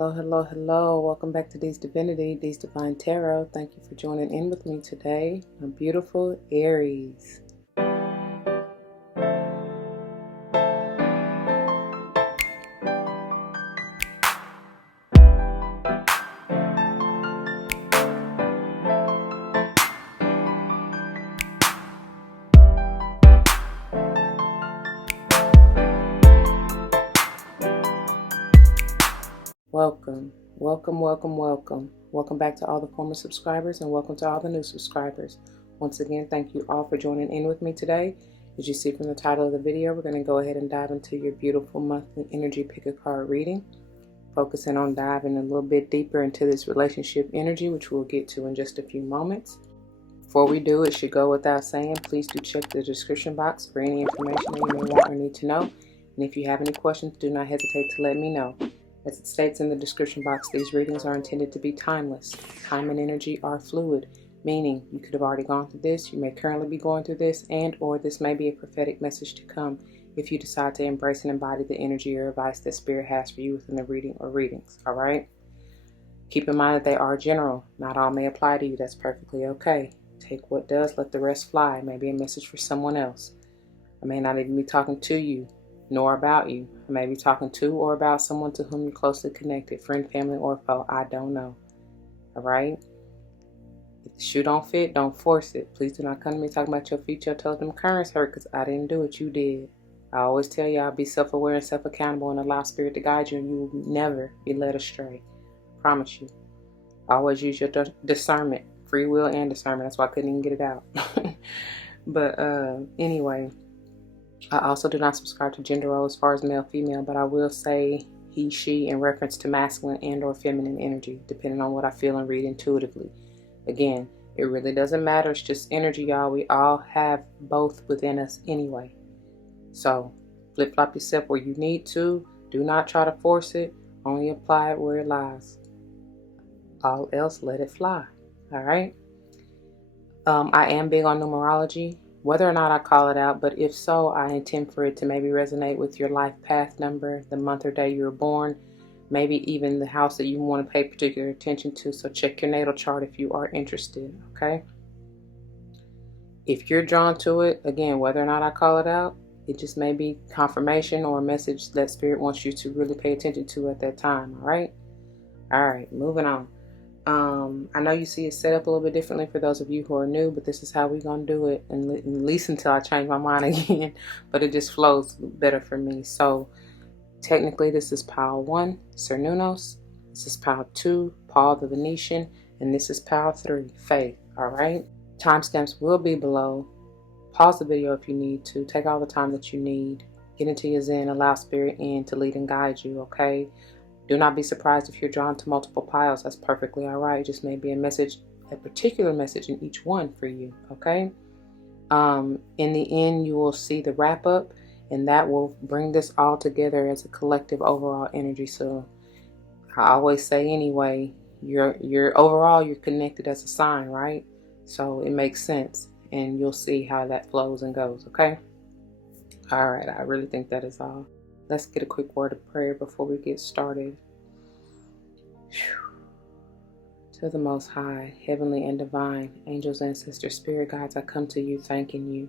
Hello, hello, hello. Welcome back to D's Divinity, D's Divine Tarot. Thank you for joining in with me today. My beautiful Aries. Welcome, welcome, welcome, welcome. Welcome back to all the former subscribers and welcome to all the new subscribers. Once again, thank you all for joining in with me today. As you see from the title of the video, we're going to go ahead and dive into your beautiful monthly energy pick a card reading, focusing on diving a little bit deeper into this relationship energy, which we'll get to in just a few moments. Before we do, it should go without saying, please do check the description box for any information that you may want or need to know. And if you have any questions, do not hesitate to let me know. As it states in the description box, these readings are intended to be timeless. Time and energy are fluid, meaning you could have already gone through this, you may currently be going through this, and or this may be a prophetic message to come if you decide to embrace and embody the energy or advice that Spirit has for you within the reading or readings, all right? Keep in mind that they are general. Not all may apply to you. That's perfectly okay. Take what does, let the rest fly. It may be a message for someone else. I may not even be talking to you, nor about you. I may be talking to or about someone to whom you're closely connected, friend, family, or foe. I don't know. All right? If the shoe don't fit, don't force it. Please do not come to me talking about your future. Tell them currents hurt because I didn't do it. You did. I always tell y'all, be self-aware and self-accountable and allow Spirit to guide you, and you will never be led astray. I promise you. Always use your discernment, free will and discernment. That's why I couldn't even get it out. But anyway, I also do not subscribe to gender role as far as male, female, but I will say he, she in reference to masculine and or feminine energy, depending on what I feel and read intuitively. Again, it really doesn't matter. It's just energy, y'all. We all have both within us anyway. So flip-flop yourself where you need to. Do not try to force it. Only apply it where it lies. All else, let it fly. All right? I am big on numerology. Whether or not I call it out, but if so, I intend for it to maybe resonate with your life path number, the month or day you were born, maybe even the house that you want to pay particular attention to. So check your natal chart if you are interested, okay? If you're drawn to it, again, whether or not I call it out, it just may be confirmation or a message that Spirit wants you to really pay attention to at that time, all right? All right, moving on. I know you see it set up a little bit differently for those of you who are new, but this is how we're going to do it, and at least until I change my mind again, but it just flows better for me. So technically this is pile 1, Cernunnos, this is pile 2, Paul the Venetian, and this is pile 3, Faith, all right? Timestamps will be below. Pause the video if you need to. Take all the time that you need. Get into your zen, allow Spirit in to lead and guide you, okay? Do not be surprised if you're drawn to multiple piles. That's perfectly all right. It just may be a particular message in each one for you, okay? In the end, you will see the wrap up, and that will bring this all together as a collective overall energy. So I always say anyway, you're overall, you're connected as a sign, right? So it makes sense, and you'll see how that flows and goes, okay? All right, I really think that is all. Let's get a quick word of prayer before we get started. To the Most High, Heavenly and Divine, angels, ancestors, spirit guides, I come to you thanking you.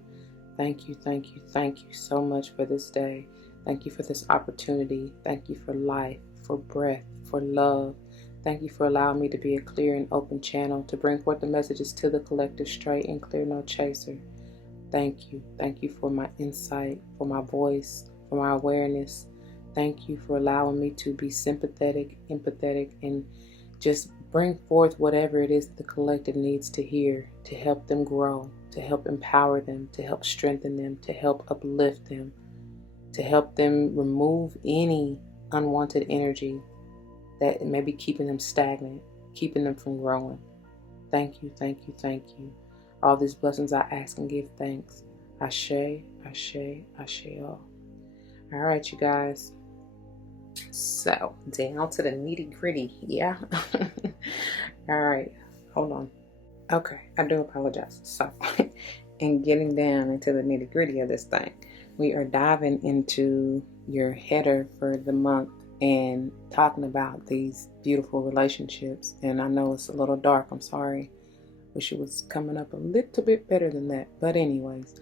Thank you, thank you, thank you so much for this day. Thank you for this opportunity. Thank you for life, for breath, for love. Thank you for allowing me to be a clear and open channel to bring forth the messages to the collective, straight and clear, no chaser. Thank you. Thank you for my insight, for my voice, for my awareness. Thank you for allowing me to be sympathetic, empathetic, and just bring forth whatever it is that the collective needs to hear to help them grow, to help empower them, to help strengthen them, to help uplift them, to help them remove any unwanted energy that may be keeping them stagnant, keeping them from growing. Thank you, thank you, thank you. All these blessings I ask and give thanks. Ashe, Ashe, Ashe all. All right, you guys. So, down to the nitty gritty, yeah? All right, hold on. Okay, I do apologize. So, in getting down into the nitty gritty of this thing, we are diving into your header for the month and talking about these beautiful relationships. And I know it's a little dark, I'm sorry. Wish it was coming up a little bit better than that. But anyways,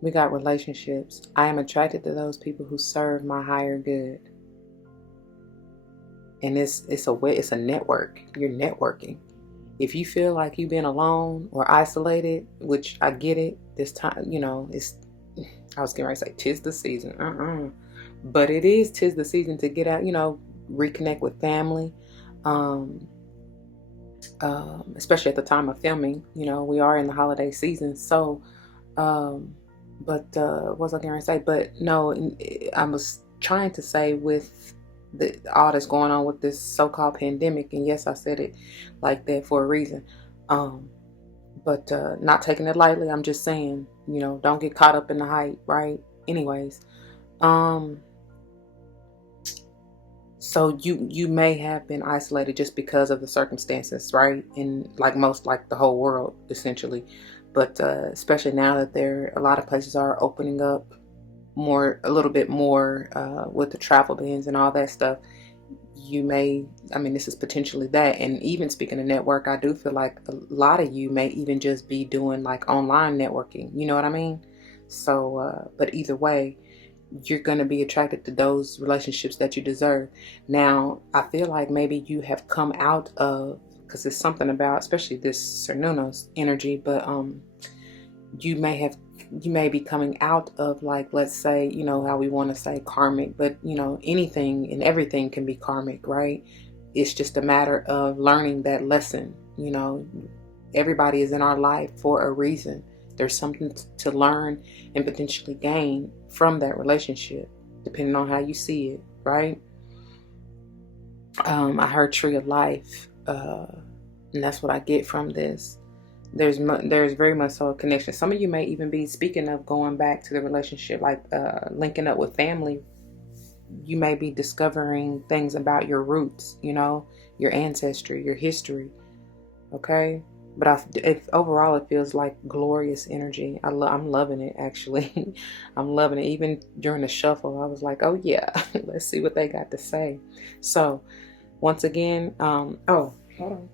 we got relationships. I am attracted to those people who serve my higher good. And it's a network. You're networking. If you feel like you've been alone or isolated, which I get it, this time, I was getting ready to say, 'tis the season. But it is 'tis the season to get out, reconnect with family. Especially at the time of filming, we are in the holiday season. So, what was I going to say? But no, I was trying to say with all that's going on with this so-called pandemic, and yes, I said it like that for a reason. But not taking it lightly. I'm just saying, don't get caught up in the hype, right? Anyways, so you may have been isolated just because of the circumstances, right? And like the whole world, essentially. But especially now that a lot of places are opening up a little bit more with the travel bans and all that stuff. This is potentially that. And even speaking of network, I do feel like a lot of you may even just be doing like online networking. You know what I mean? So, but either way, you're going to be attracted to those relationships that you deserve. Now, I feel like maybe you have come out of, because there's something about, especially this Cernunnos energy, but you may be coming out of, like, let's say, how we want to say karmic, but anything and everything can be karmic, right? It's just a matter of learning that lesson. Everybody is in our life for a reason. There's something to learn and potentially gain from that relationship, depending on how you see it, right? I heard Tree of Life, and that's what I get from this. There's very much so a connection. Some of you may even be speaking of going back to the relationship, like linking up with family. You may be discovering things about your roots, your ancestry, your history, okay? But overall, it feels like glorious energy. I'm loving it, actually. I'm loving it. Even during the shuffle, I was like, oh, yeah, let's see what they got to say. So, once again, hold on.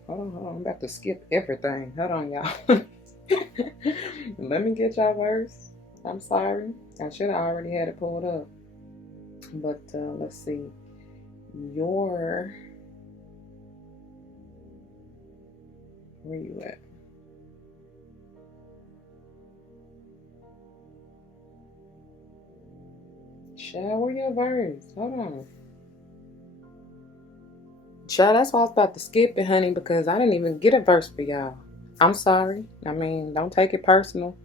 I'm about to skip everything. Hold on, y'all. Let me get y'all verse. I'm sorry. I should have already had it pulled up. But let's see. Where you at? Where your verse? Hold on. Child, that's why I was about to skip it, honey, because I didn't even get a verse for y'all. I'm sorry. Don't take it personal.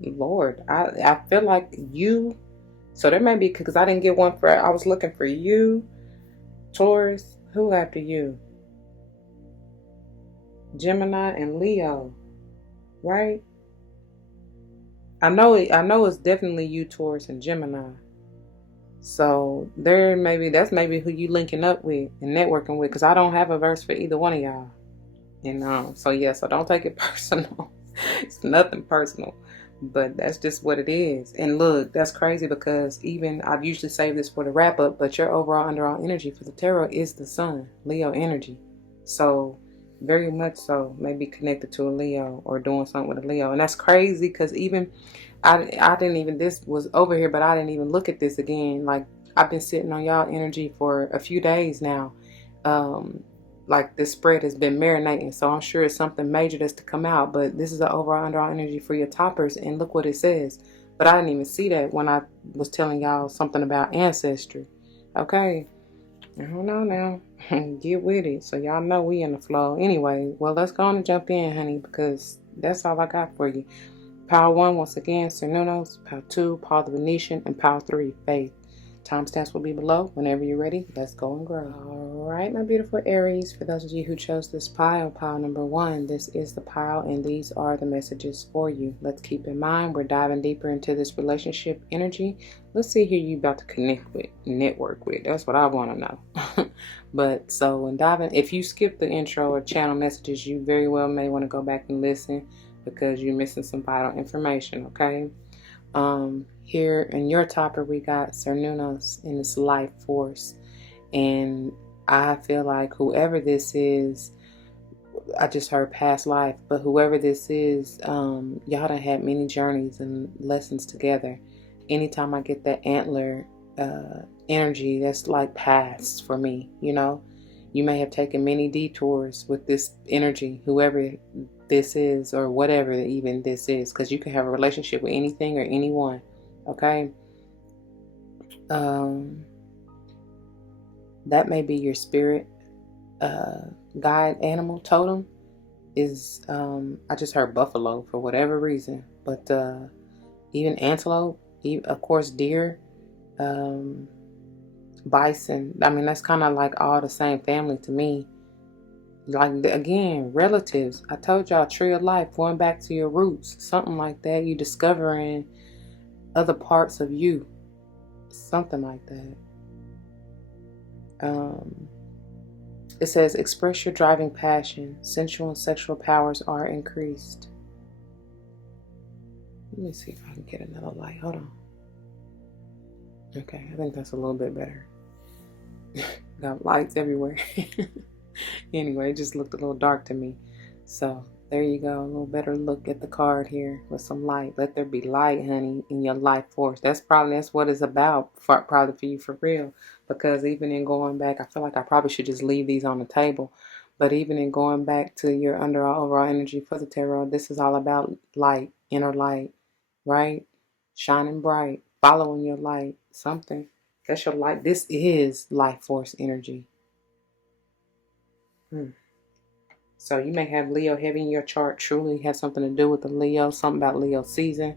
Lord, I feel like you. So there may be, because I didn't get one I was looking for you, Taurus. Who after you? Gemini and Leo, right? I know it's definitely you, Taurus and Gemini. So that's maybe who you linking up with and networking with, because I don't have a verse for either one of y'all. And so don't take it personal. It's nothing personal, but that's just what it is. And look, that's crazy, because even I've usually saved this for the wrap up, but your overall underall energy for the tarot is the Sun, Leo energy. So very much so maybe connected to a Leo or doing something with a Leo. And that's crazy, because even I didn't even, this was over here, but I didn't even look at this again. Like, I've been sitting on y'all energy for a few days now. Like, this spread has been marinating, so I'm sure it's something major that's to come out. But this is the overall underall energy for your toppers, and look what it says. But I didn't even see that when I was telling y'all something about ancestry. Okay, I don't know now. Get with it. So y'all know we in the flow. Anyway, well, let's go on and jump in, honey, because that's all I got for you. Power 1, once again, Cernunnos. Power 2, Paul the Venetian. And Power 3, Faith. Timestamps will be below. Whenever you're ready, let's go and grow. All right, my beautiful Aries. For those of you who chose this pile number 1, this is the pile, and these are the messages for you. Let's keep in mind, we're diving deeper into this relationship energy. Let's see who you about to connect with, network with. That's what I want to know. But so when diving, if you skip the intro or channel messages, you very well may want to go back and listen, because you're missing some vital information, okay? Here in your topper, we got Cernunnos in this life force. And I feel like whoever this is, I just heard past life, but whoever this is, y'all done had many journeys and lessons together. Anytime I get that antler energy, that's like past for me, you know. You may have taken many detours with this energy, whoever this is or whatever even this is, because you can have a relationship with anything or anyone, okay? That may be your spirit guide animal totem is I just heard buffalo for whatever reason, but even antelope, of course deer, bison. I mean, that's kind of like all the same family to me. Like, again, relatives. I told y'all, tree of life, going back to your roots, something like that. You discovering other parts of you, something like that. It says, express your driving passion. Sensual and sexual powers are increased. Let me see if I can get another light. Hold on. Okay, I think that's a little bit better. Got lights everywhere. Anyway, it just looked a little dark to me. So there you go. A little better look at the card here with some light. Let there be light, honey, in your life force. That's what it's about, probably for you for real. Because even in going back, I feel like I probably should just leave these on the table. But even in going back to your overall energy for the tarot, this is all about light, inner light, right? Shining bright, following your light, something. That's your light. This is life force energy. So you may have Leo heavy in your chart. Truly has something to do with the Leo. Something about Leo season.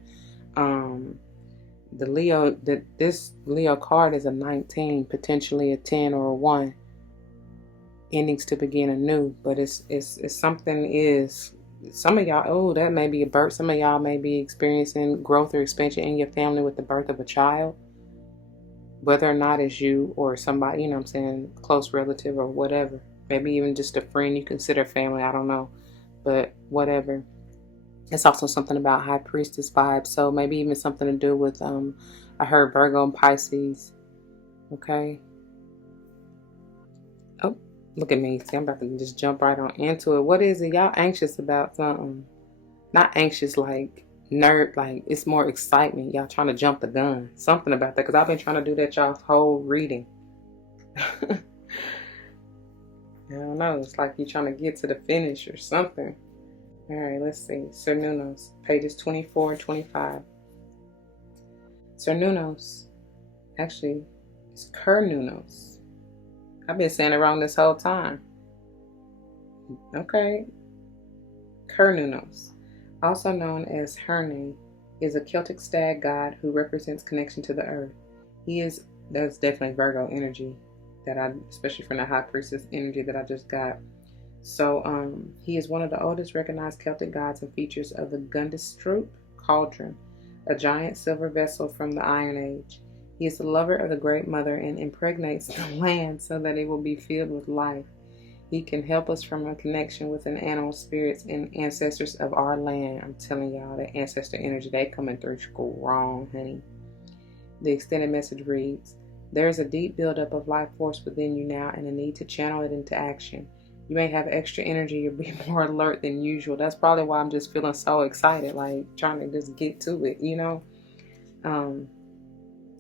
This Leo card is a 19, potentially a 10 or a 1. Endings to begin anew. But it's something is. Some of y'all, oh, that may be a birth. Some of y'all may be experiencing growth or expansion in your family with the birth of a child. Whether or not it's you or somebody, you know what I'm saying, close relative or whatever. Maybe even just a friend you consider family, I don't know. But whatever. It's also something about High Priestess vibes. So maybe even something to do with, I heard Virgo and Pisces. Okay. Oh, look at me. See, I'm about to just jump right on into it. What is it? Y'all anxious about something? Not anxious like nerd, like it's more excitement. Y'all trying to jump the gun. Something about that. Because I've been trying to do that y'all's whole reading. I don't know. It's like you're trying to get to the finish or something. All right, let's see. Cernunnos, pages 24 and 25. Cernunnos. Actually, it's Cernunnos. I've been saying it wrong this whole time. Okay. Cernunnos, also known as Herne, is a Celtic stag god who represents connection to the earth. That's definitely Virgo energy. Especially from the High Priestess energy that I just got. So he is one of the oldest recognized Celtic gods and features of the Gundestrup cauldron, a giant silver vessel from the Iron Age. He is the lover of the Great Mother and impregnates the land so that it will be filled with life. He can help us from a connection with an animal spirits and ancestors of our land. I'm telling y'all, that ancestor energy, they coming through strong, honey. The extended message reads, there is a deep buildup of life force within you now and a need to channel it into action. You may have extra energy or be more alert than usual. That's probably why I'm just feeling so excited, like trying to just get to it, you know?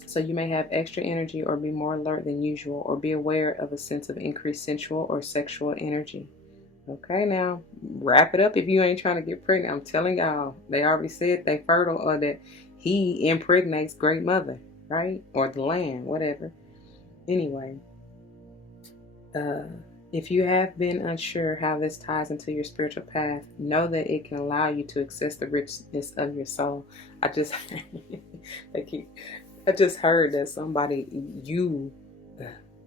So you may have extra energy or be more alert than usual or be aware of a sense of increased sensual or sexual energy. Okay, now wrap it up if you ain't trying to get pregnant. I'm telling y'all, they already said they fertile or that he impregnates Great Mother, right? Or the land, whatever. Anyway, if you have been unsure how this ties into your spiritual path, know that it can allow you to access the richness of your soul. I just heard that somebody,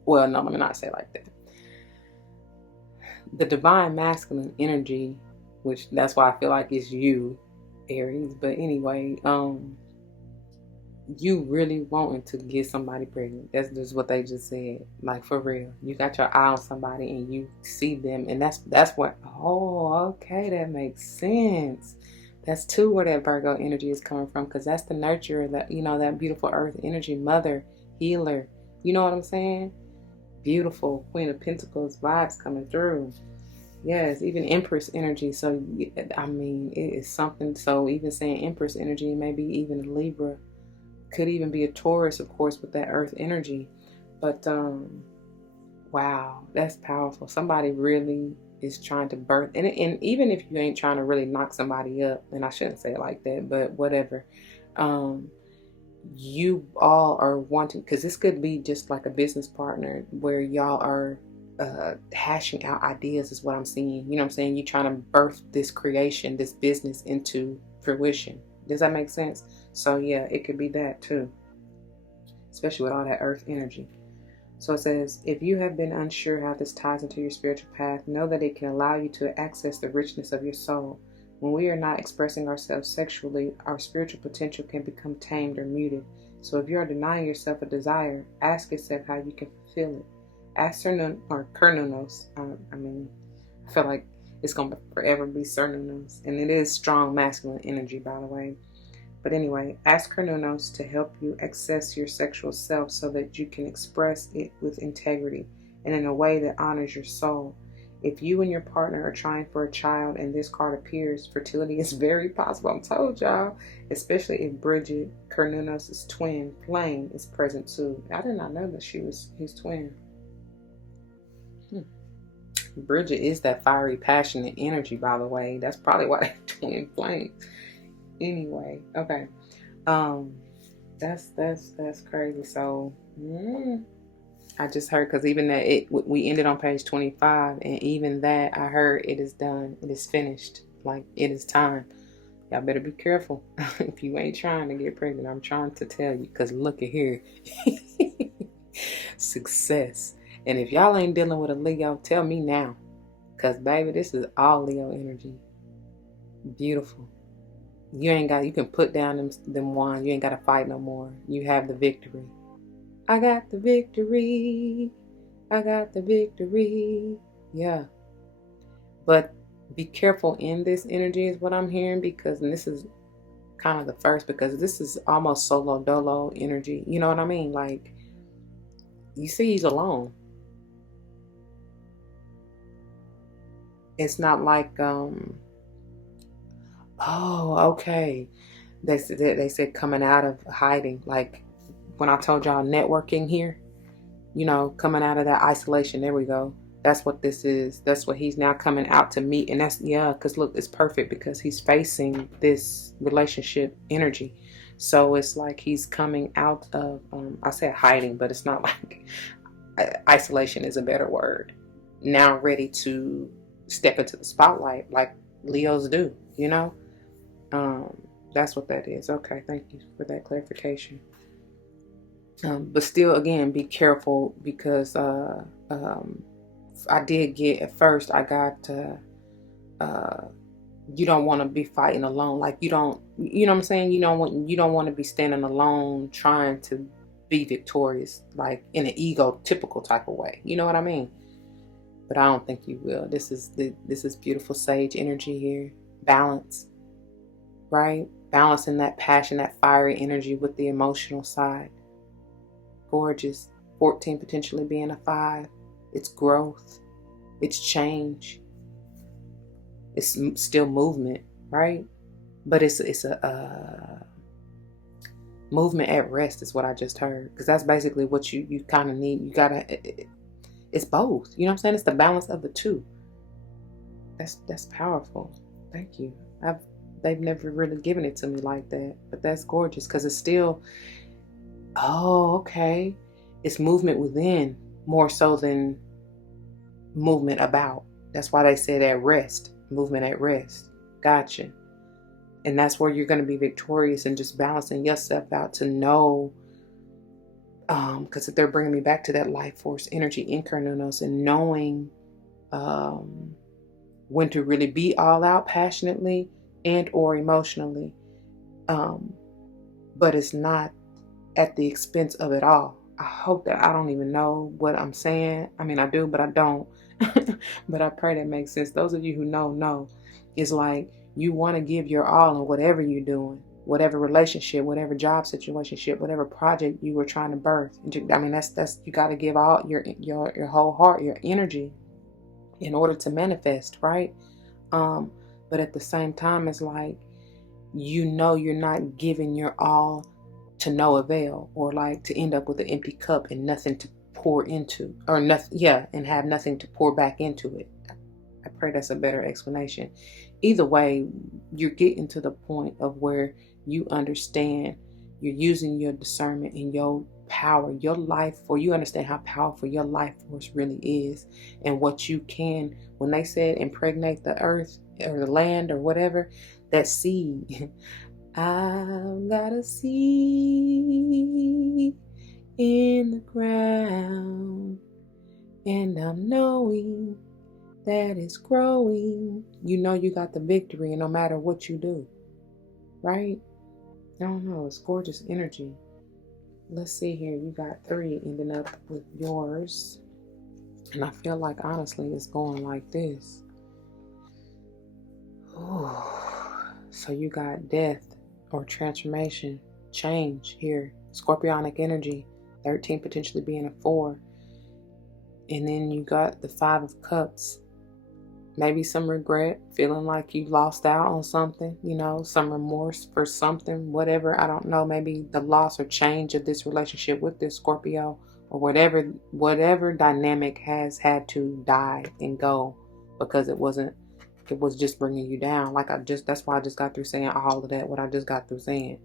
well, no, let me not say it like that. The divine masculine energy, which that's why I feel like it's you, Aries. But anyway, you really wanting to get somebody pregnant. That's just what they just said. Like, for real. You got your eye on somebody and you see them. And that's what, oh, okay, that makes sense. That's too where that Virgo energy is coming from, because that's the nurturer, that, that beautiful earth energy, mother, healer. You know what I'm saying? Beautiful Queen of Pentacles vibes coming through. Yes, even Empress energy. So, I mean, it is something. So even saying Empress energy, maybe even a Libra. Could even be a Taurus, of course, with that earth energy. But, wow, that's powerful. Somebody really is trying to birth. And even if you ain't trying to really knock somebody up, and I shouldn't say it like that, but whatever. You all are wanting, because this could be just like a business partner where y'all are hashing out ideas, is what I'm seeing. You know what I'm saying? You're trying to birth this creation, this business into fruition. Does that make sense? So yeah, it could be that too, especially with all that earth energy. So it says, if you have been unsure how this ties into your spiritual path, know that it can allow you to access the richness of your soul. When we are not expressing ourselves sexually, our spiritual potential can become tamed or muted. So if you are denying yourself a desire, ask yourself how you can fulfill it. Ask Cernunnos, or Cernunnos. I feel like it's going to forever be Cernunnos. And it is strong masculine energy, by the way. But anyway, ask Cernunnos to help you access your sexual self so that you can express it with integrity and in a way that honors your soul. If you and your partner are trying for a child and this card appears, fertility is very possible. I'm told y'all, especially if Bridget, Cernunnos' twin flame, is present too. I did not know that she was his twin. Bridget is that fiery, passionate energy, by the way. That's probably why they twin flames. Anyway, okay. That's crazy. So, I just heard, because even that we ended on page 25, and even that I heard it is done, it is finished, like it is time. Y'all better be careful if you ain't trying to get pregnant. I'm trying to tell you, because look at here. Success. And if y'all ain't dealing with a Leo, tell me now, because baby, this is all Leo energy. Beautiful. You can put down them wands. You ain't got to fight no more. You have the victory. I got the victory. I got the victory. Yeah. But be careful in this energy is what I'm hearing, because, and this is kind of the first, because this is almost solo dolo energy. You know what I mean? Like, you see he's alone. It's not like, oh, okay. They said coming out of hiding, like when I told y'all networking here, coming out of that isolation. There we go. That's what this is. That's what he's now coming out to meet. And that's, because look, it's perfect, because he's facing this relationship energy. So it's like he's coming out of, I said hiding, but it's not like, isolation is a better word. Now ready to step into the spotlight like Leos do, That's what that is. Okay, thank you for that clarification. But still, again, be careful, because I did get, at first, I got, you don't want to be fighting alone. Like, you know what I'm saying? You don't want to be standing alone trying to be victorious, like in an ego typical type of way. You know what I mean? But I don't think you will. This is beautiful sage energy here. Balance, right? Balancing that passion, that fiery energy with the emotional side. Gorgeous. 14 potentially being a 5. It's growth. It's change. It's still movement, right? But it's a movement at rest is what I just heard. Because that's basically what you kind of need. You gotta, it's both. You know what I'm saying? It's the balance of the two. That's powerful. Thank you. They've never really given it to me like that. But that's gorgeous, because it's still, oh, okay. It's movement within more so than movement about. That's why they said at rest. Movement at rest. Gotcha. And that's where you're going to be victorious, and just balancing yourself out to know, because they're bringing me back to that life force energy in Cernunnos, and knowing when to really be all out passionately and or emotionally, but it's not at the expense of it all. I hope that I don't even know what I'm saying. I mean, I do, but I don't. But I pray that makes sense. Those of you who know, it's like You want to give your all in whatever you're doing, whatever relationship, whatever job situation, whatever project you were trying to birth. I mean, that's you got to give all your whole heart, your energy, in order to manifest, right? But at the same time, it's like, you're not giving your all to no avail, or like to end up with an empty cup and nothing to pour into, or nothing, yeah, and have nothing to pour back into it. I pray that's a better explanation. Either way, you're getting to the point of where you understand, you're using your discernment and your power, your life, for you understand how powerful your life force really is, and what you can, when they said impregnate the earth or the land or whatever, that seed. I've got a seed in the ground, and I'm knowing that it's growing. You know you got the victory, and no matter what you do, right? I don't know, it's gorgeous energy. Let's see here. You got 3 ending up with yours. And I feel like, honestly, it's going like this. Ooh. So you got death or transformation, change here. Scorpionic energy, 13 potentially being a 4. And then you got the 5 of Cups. Maybe some regret, feeling like you lost out on something, some remorse for something, whatever. I don't know, maybe the loss or change of this relationship with this Scorpio, or whatever dynamic has had to die and go because it was just bringing you down. That's why I just got through saying all of that, what I just got through saying.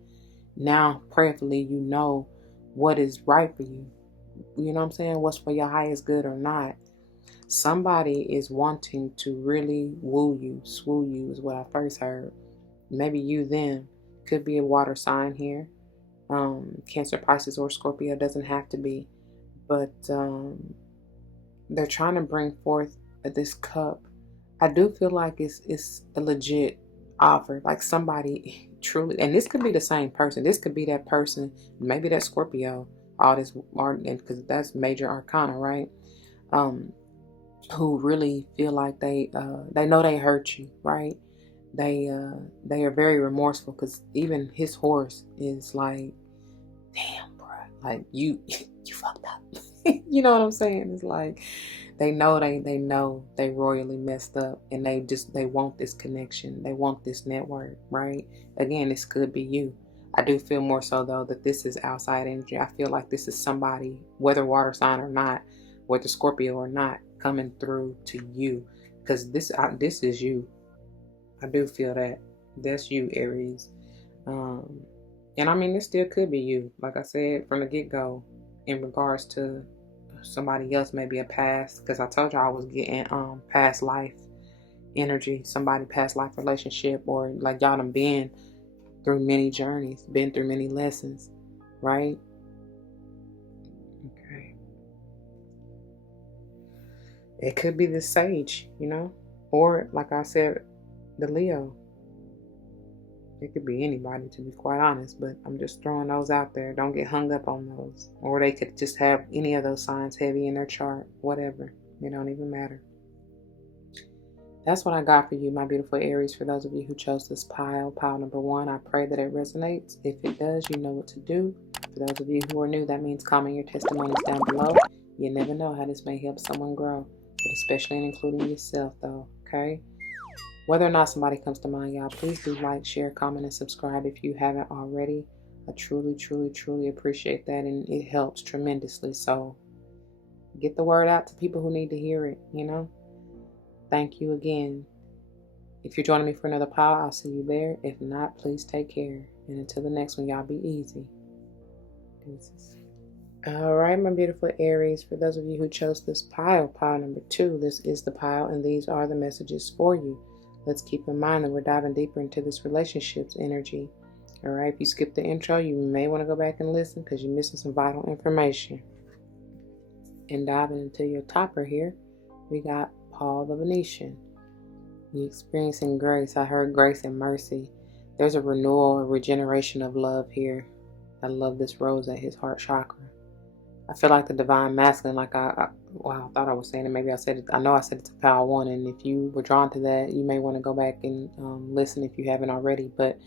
Now, prayerfully, you know what is right for you. You know what I'm saying? What's for your highest good or not. Somebody is wanting to really woo you, swoo you is what I first heard. Maybe you, them. Could be a water sign here. Cancer, Pisces, or Scorpio, doesn't have to be. But they're trying to bring forth this cup. I do feel like it's a legit offer. Like somebody truly, and this could be the same person. This could be that person, maybe that Scorpio, all this, because that's major arcana, right? Who really feel like they know they hurt you, right? They are very remorseful, because even his horse is like, damn, bro, like you fucked up. You know what I'm saying? It's like they know they royally messed up, and they want this connection, they want this network, right? Again, this could be you. I do feel more so though that this is outside energy. I feel like this is somebody, whether water sign or not, whether Scorpio or not, coming through to you, because this is you. I do feel that that's you, Aries. And I mean, this still could be you, like I said from the get-go, in regards to somebody else, maybe a past, because I told you I was getting past life energy, somebody past life relationship, or like y'all done been through many journeys, been through many lessons, right? Okay. It could be the Sage, or like I said, the Leo. It could be anybody, to be quite honest, but I'm just throwing those out there. Don't get hung up on those. Or they could just have any of those signs heavy in their chart, whatever. It don't even matter. That's what I got for you, my beautiful Aries. For those of you who chose this pile number 1, I pray that it resonates. If it does, you know what to do. For those of you who are new, that means comment your testimonies down below. You never know how this may help someone grow, but especially including yourself, though, okay? Whether or not somebody comes to mind, y'all, please do like, share, comment, and subscribe if you haven't already. I truly, truly, truly appreciate that, and it helps tremendously. So get the word out to people who need to hear it, Thank you again. If you're joining me for another pile, I'll see you there. If not, please take care. And until the next one, y'all be easy. Deuces. All right, my beautiful Aries, for those of you who chose this pile number 2, this is the pile, and these are the messages for you. Let's keep in mind that we're diving deeper into this relationship's energy. All right, if you skip the intro, you may want to go back and listen, because you're missing some vital information. And diving into your topper here, we got Paul the Venetian. You're experiencing grace. I heard grace and mercy. There's a renewal, a regeneration of love here. I love this rose at his heart chakra. I feel like the divine masculine, like I thought I was saying it. Maybe I said it. I know I said it to Power One, and if you were drawn to that, you may want to go back and listen if you haven't already. But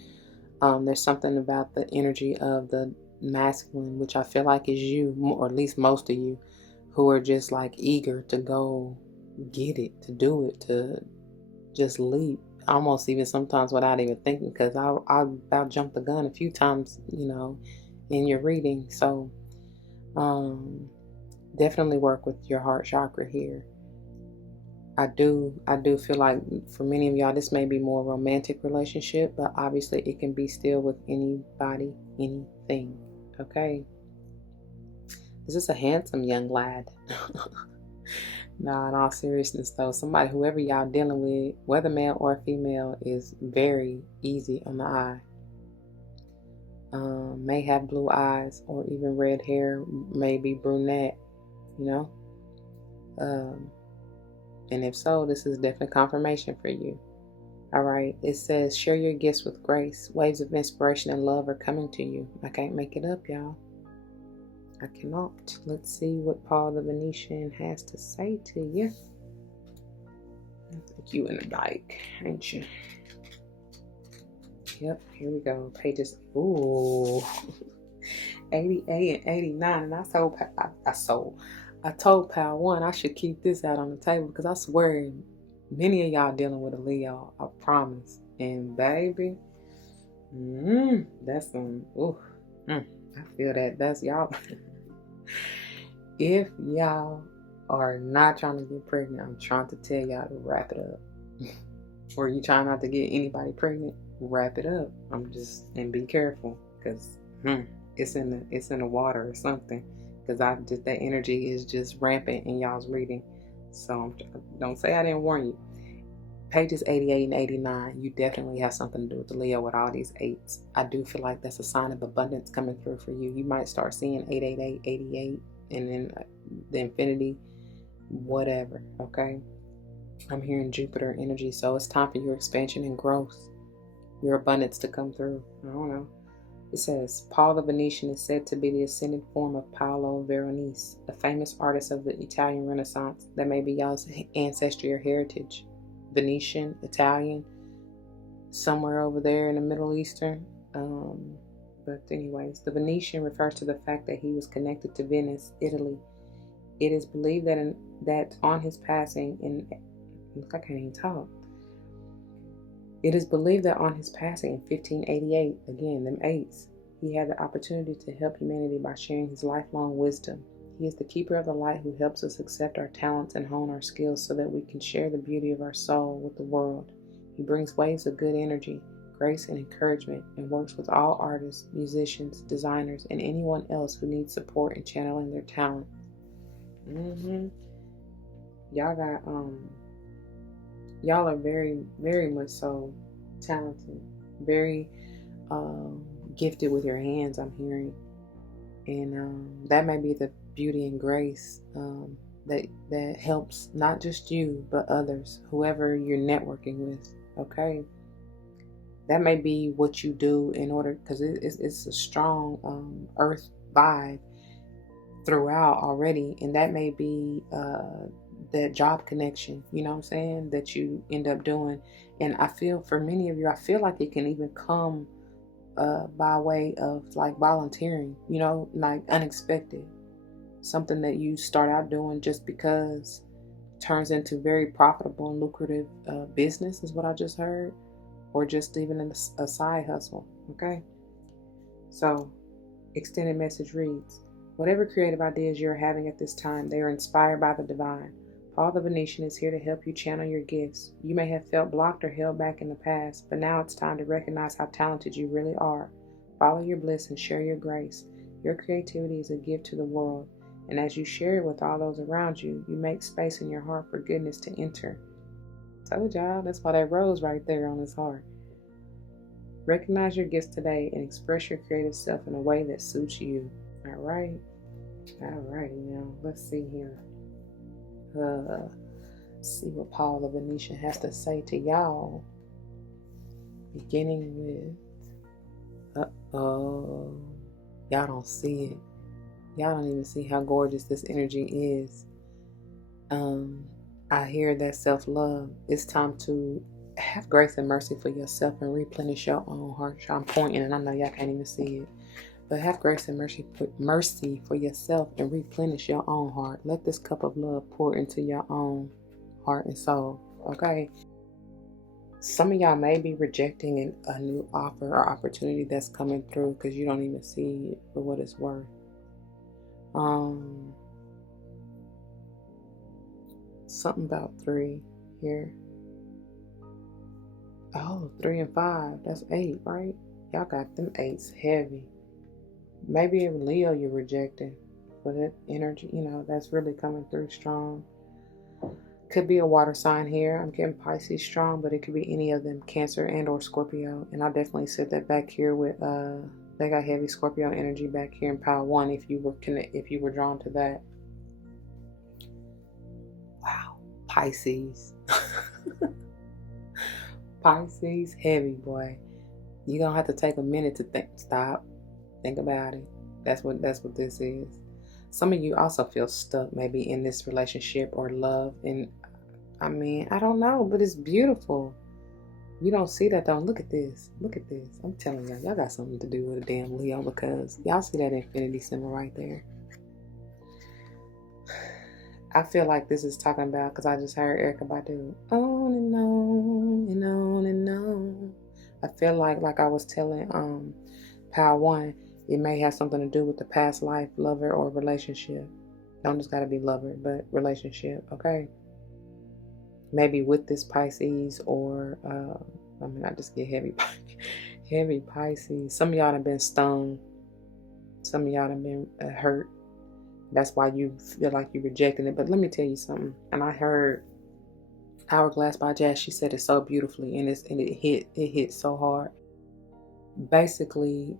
there's something about the energy of the masculine, which I feel like is you, or at least most of you, who are just like eager to go get it, to do it, to just leap, almost even sometimes without even thinking, because I about jumped the gun a few times, in your reading. So definitely work with your heart chakra here. I do feel like for many of y'all this may be more romantic relationship, but obviously it can be still with anybody, anything. Okay. This is a handsome young lad. Nah, in all seriousness though, somebody, whoever y'all dealing with, whether male or female, is very easy on the eye. May have blue eyes or even red hair, maybe brunette, and if so, this is definitely confirmation for you. All right, it says share your gifts with grace. Waves of inspiration and love are coming to you. I can't make it up, y'all. I cannot. Let's see what Paul the Venetian has to say to you. I think you in the bike, ain't you? Yep, here we go. Pages, 88 and 89. And I told Pal One I should keep this out on the table because I swear many of y'all dealing with a Leo, I promise. And baby, that's some, I feel that. That's y'all. If y'all are not trying to get pregnant, I'm trying to tell y'all to wrap it up. Or you trying not to get anybody pregnant, wrap it up. And be careful, because it's in the water or something. Because that energy is just rampant in y'all's reading. So don't say I didn't warn you. Pages 88 and 89, you definitely have something to do with the Leo with all these 8s. I do feel like that's a sign of abundance coming through for you. You might start seeing 888, 88, and then the infinity, whatever, okay? I'm hearing Jupiter energy, so it's time for your expansion and growth, your abundance to come through. I don't know. It says, Paul the Venetian is said to be the ascended form of Paolo Veronese, a famous artist of the Italian Renaissance. That may be y'all's ancestry or heritage. Venetian, Italian, somewhere over there in the Middle Eastern. But anyways, the Venetian refers to the fact that he was connected to Venice, Italy. It is believed that on his passing I can't even talk. It is believed that on his passing in 1588, again, them 8s, he had the opportunity to help humanity by sharing his lifelong wisdom. He is the keeper of the light who helps us accept our talents and hone our skills so that we can share the beauty of our soul with the world. He brings waves of good energy, grace, and encouragement, and works with all artists, musicians, designers, and anyone else who needs support in channeling their talent. Y'all are very, very much so talented, very gifted with your hands, I'm hearing. And that may be the beauty and grace that helps not just you, but others, whoever you're networking with, okay? That may be what you do in order, because it's a strong earth vibe throughout already, and that may be that job connection, you know what I'm saying, that you end up doing. And I feel for many of you, I feel like it can even come by way of like volunteering, like unexpected. Something that you start out doing just because turns into very profitable and lucrative business is what I just heard, or just even a side hustle, okay? So, extended message reads, whatever creative ideas you're having at this time, they are inspired by the divine. Paul the Venetian is here to help you channel your gifts. You may have felt blocked or held back in the past, but now it's time to recognize how talented you really are. Follow your bliss and share your grace. Your creativity is a gift to the world, and as you share it with all those around you, you make space in your heart for goodness to enter. Told y'all, that's why that rose right there on his heart. Recognize your gifts today and express your creative self in a way that suits you. All right, now let's see here. See what Paul the Venetian has to say to y'all. Beginning with, y'all don't see it. Y'all don't even see how gorgeous this energy is. I hear that self-love. It's time to have grace and mercy for yourself and replenish your own heart. I'm pointing and I know y'all can't even see it. But have grace and mercy for yourself and replenish your own heart. Let this cup of love pour into your own heart and soul. Okay? Some of y'all may be rejecting a new offer or opportunity that's coming through because you don't even see it for what it's worth. Something about 3 here. Oh, 3 and 5. That's 8, right? Y'all got them 8s heavy. Maybe a Leo you're rejecting for that energy, that's really coming through strong. Could be a water sign here. I'm getting Pisces strong, but it could be any of them, Cancer and or Scorpio. And I definitely said that back here with they got heavy Scorpio energy back here in pile 1 if you were drawn to that. Wow, Pisces. Pisces heavy, boy. You're gonna have to take a minute to think about it. That's what this is. Some of you also feel stuck maybe in this relationship or love, and I mean, I don't know, but it's beautiful. You don't see that though. Look at this. I'm telling y'all got something to do with a damn Leo, because y'all see that infinity symbol right there. I feel like this is talking about, because I just heard Erykah Badu, on and on and on and on. I feel like I was telling Power 1, it may have something to do with the past life, lover, or relationship. Don't just gotta be lover, but relationship, okay? Maybe with this Pisces, or I just get heavy Pisces. Some of y'all have been stung. Some of y'all have been hurt. That's why you feel like you're rejecting it. But let me tell you something. And I heard Hourglass by Jazz. She said it so beautifully, and it hit so hard. Basically,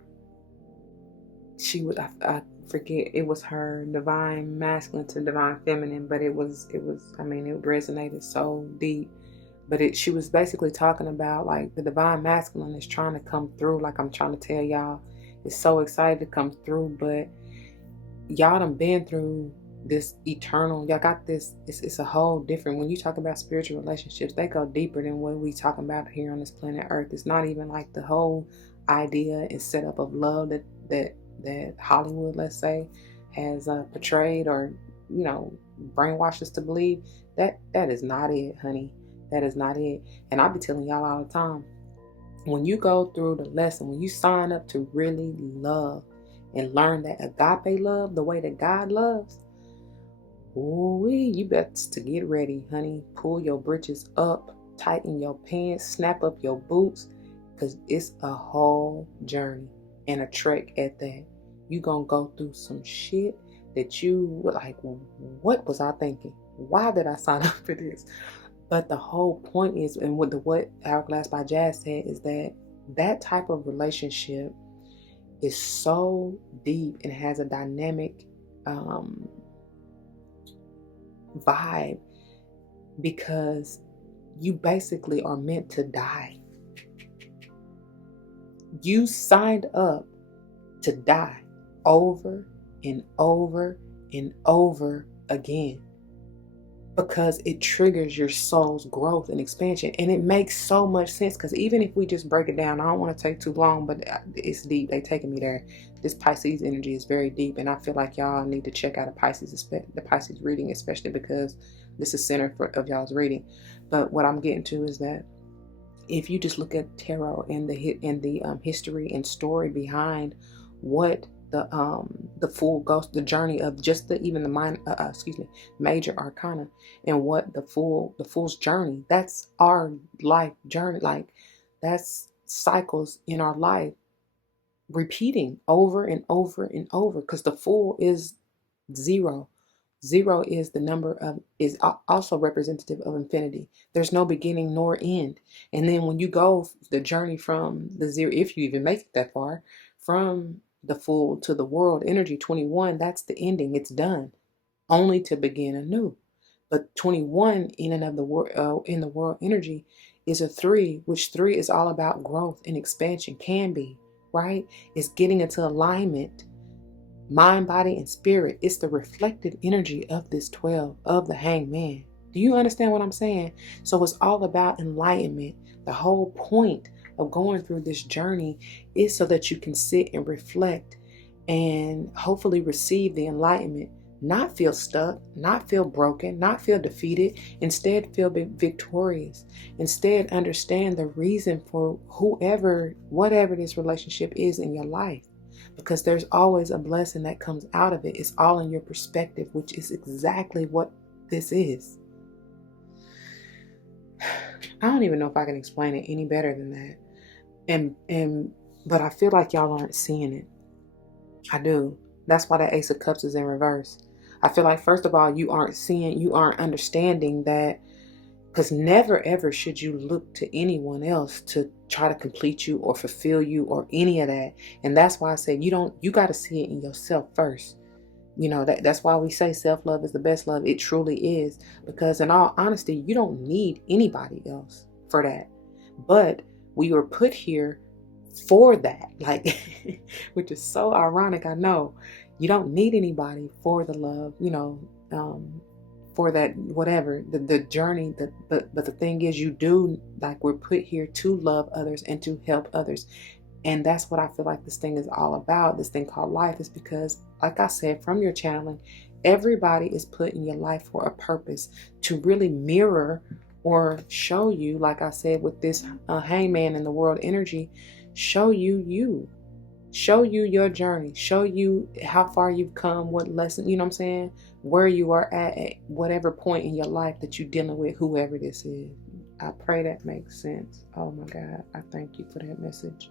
she would I forget, it was her divine masculine to divine feminine, but it resonated so deep. But she was basically talking about like the divine masculine is trying to come through, like I'm trying to tell y'all. It's so excited to come through, but y'all done been through this eternal, y'all got this, it's a whole different, when you talk about spiritual relationships, they go deeper than what we talking about here on this planet Earth. It's not even like the whole idea and setup of love that Hollywood, let's say, has portrayed or brainwashed us to believe. That is not it, honey. That is not it. And I be telling y'all all the time, when you go through the lesson, when you sign up to really love and learn that agape love, the way that God loves, you best to get ready, honey. Pull your britches up, tighten your pants, snap up your boots, because it's a whole journey and a trek at that. You gonna go through some shit that you were like, what was I thinking? Why did I sign up for this? But the whole point is, and what Hourglass by Jazz said, is that type of relationship is so deep and has a dynamic vibe, because you basically are meant to die. You signed up to die over and over and over again, because it triggers your soul's growth and expansion. And it makes so much sense, because even if we just break it down, I don't want to take too long, but it's deep. They taking me there. This Pisces energy is very deep, and I feel like y'all need to check out the Pisces reading, especially because this is center of y'all's reading. But what I'm getting to is that if you just look at tarot and the history and story behind what the Fool goes, the journey of just the major arcana, and what the Fool's journey, that's our life journey. Like, that's cycles in our life repeating over and over and over, because the Fool is 0. 0 is the number is also representative of infinity. There's no beginning nor end. And then when you go the journey from the 0, if you even make it that far, from the Fool to the world energy 21, that's the ending. It's done, only to begin anew. But 21 in and of the world, in the world energy, is a 3, which 3 is all about growth and expansion. Can be, right? It's getting into alignment mind, body, and spirit. It's the reflected energy of this 12, of the hanged man. Do you understand what I'm saying? So it's all about enlightenment. The whole point of going through this journey is so that you can sit and reflect and hopefully receive the enlightenment, not feel stuck, not feel broken, not feel defeated, instead feel victorious. Instead understand the reason for whatever this relationship is in your life, because there's always a blessing that comes out of it. It's all in your perspective, which is exactly what this is. I don't even know if I can explain it any better than that. But I feel like y'all aren't seeing it. I do. That's why that Ace of Cups is in reverse. I feel like, first of all, you aren't understanding that, because never ever should you look to anyone else to try to complete you or fulfill you or any of that. And that's why I say you got to see it in yourself first. That's why we say self-love is the best love. It truly is, because in all honesty, you don't need anybody else for that. But we were put here for that, like, which is so ironic. I know you don't need anybody for the love, for that, whatever the journey. But the thing is, you do, like, we're put here to love others and to help others. And that's what I feel like this thing is all about, this thing called life, is because, like I said, from your channeling, everybody is put in your life for a purpose, to really mirror or show you, like I said, with this hangman in the world energy, show you your journey, show you how far you've come, what lesson, you know what I'm saying, where you are at whatever point in your life that you're dealing with whoever this is. I pray that makes sense. Oh my God, I thank you for that message.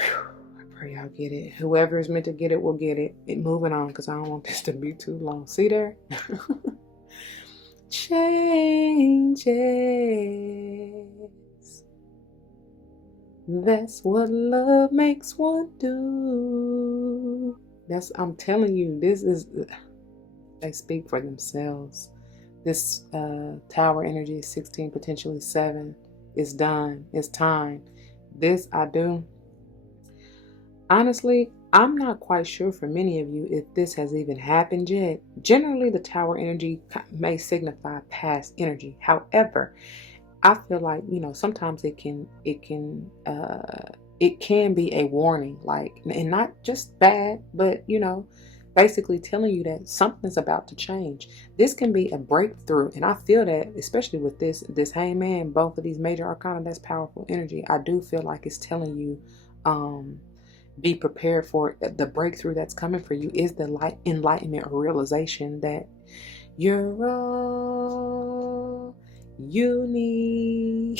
I pray y'all get it. Whoever is meant to get it will get it. Moving on, because I don't want this to be too long. See there? Changes. That's what love makes one do. I'm telling you, they speak for themselves. This tower energy is 16, potentially 7. It's done. It's time. This I do. Honestly, I'm not quite sure for many of you if this has even happened yet. Generally, the tower energy may signify past energy. However, I feel like, sometimes it can be a warning, like, and not just bad, but, basically telling you that something's about to change. This can be a breakthrough. And I feel that, especially with this hangman, both of these major arcana, that's powerful energy. I do feel like it's telling you, be prepared for it. The breakthrough that's coming for you is the enlightenment or realization that you're all you need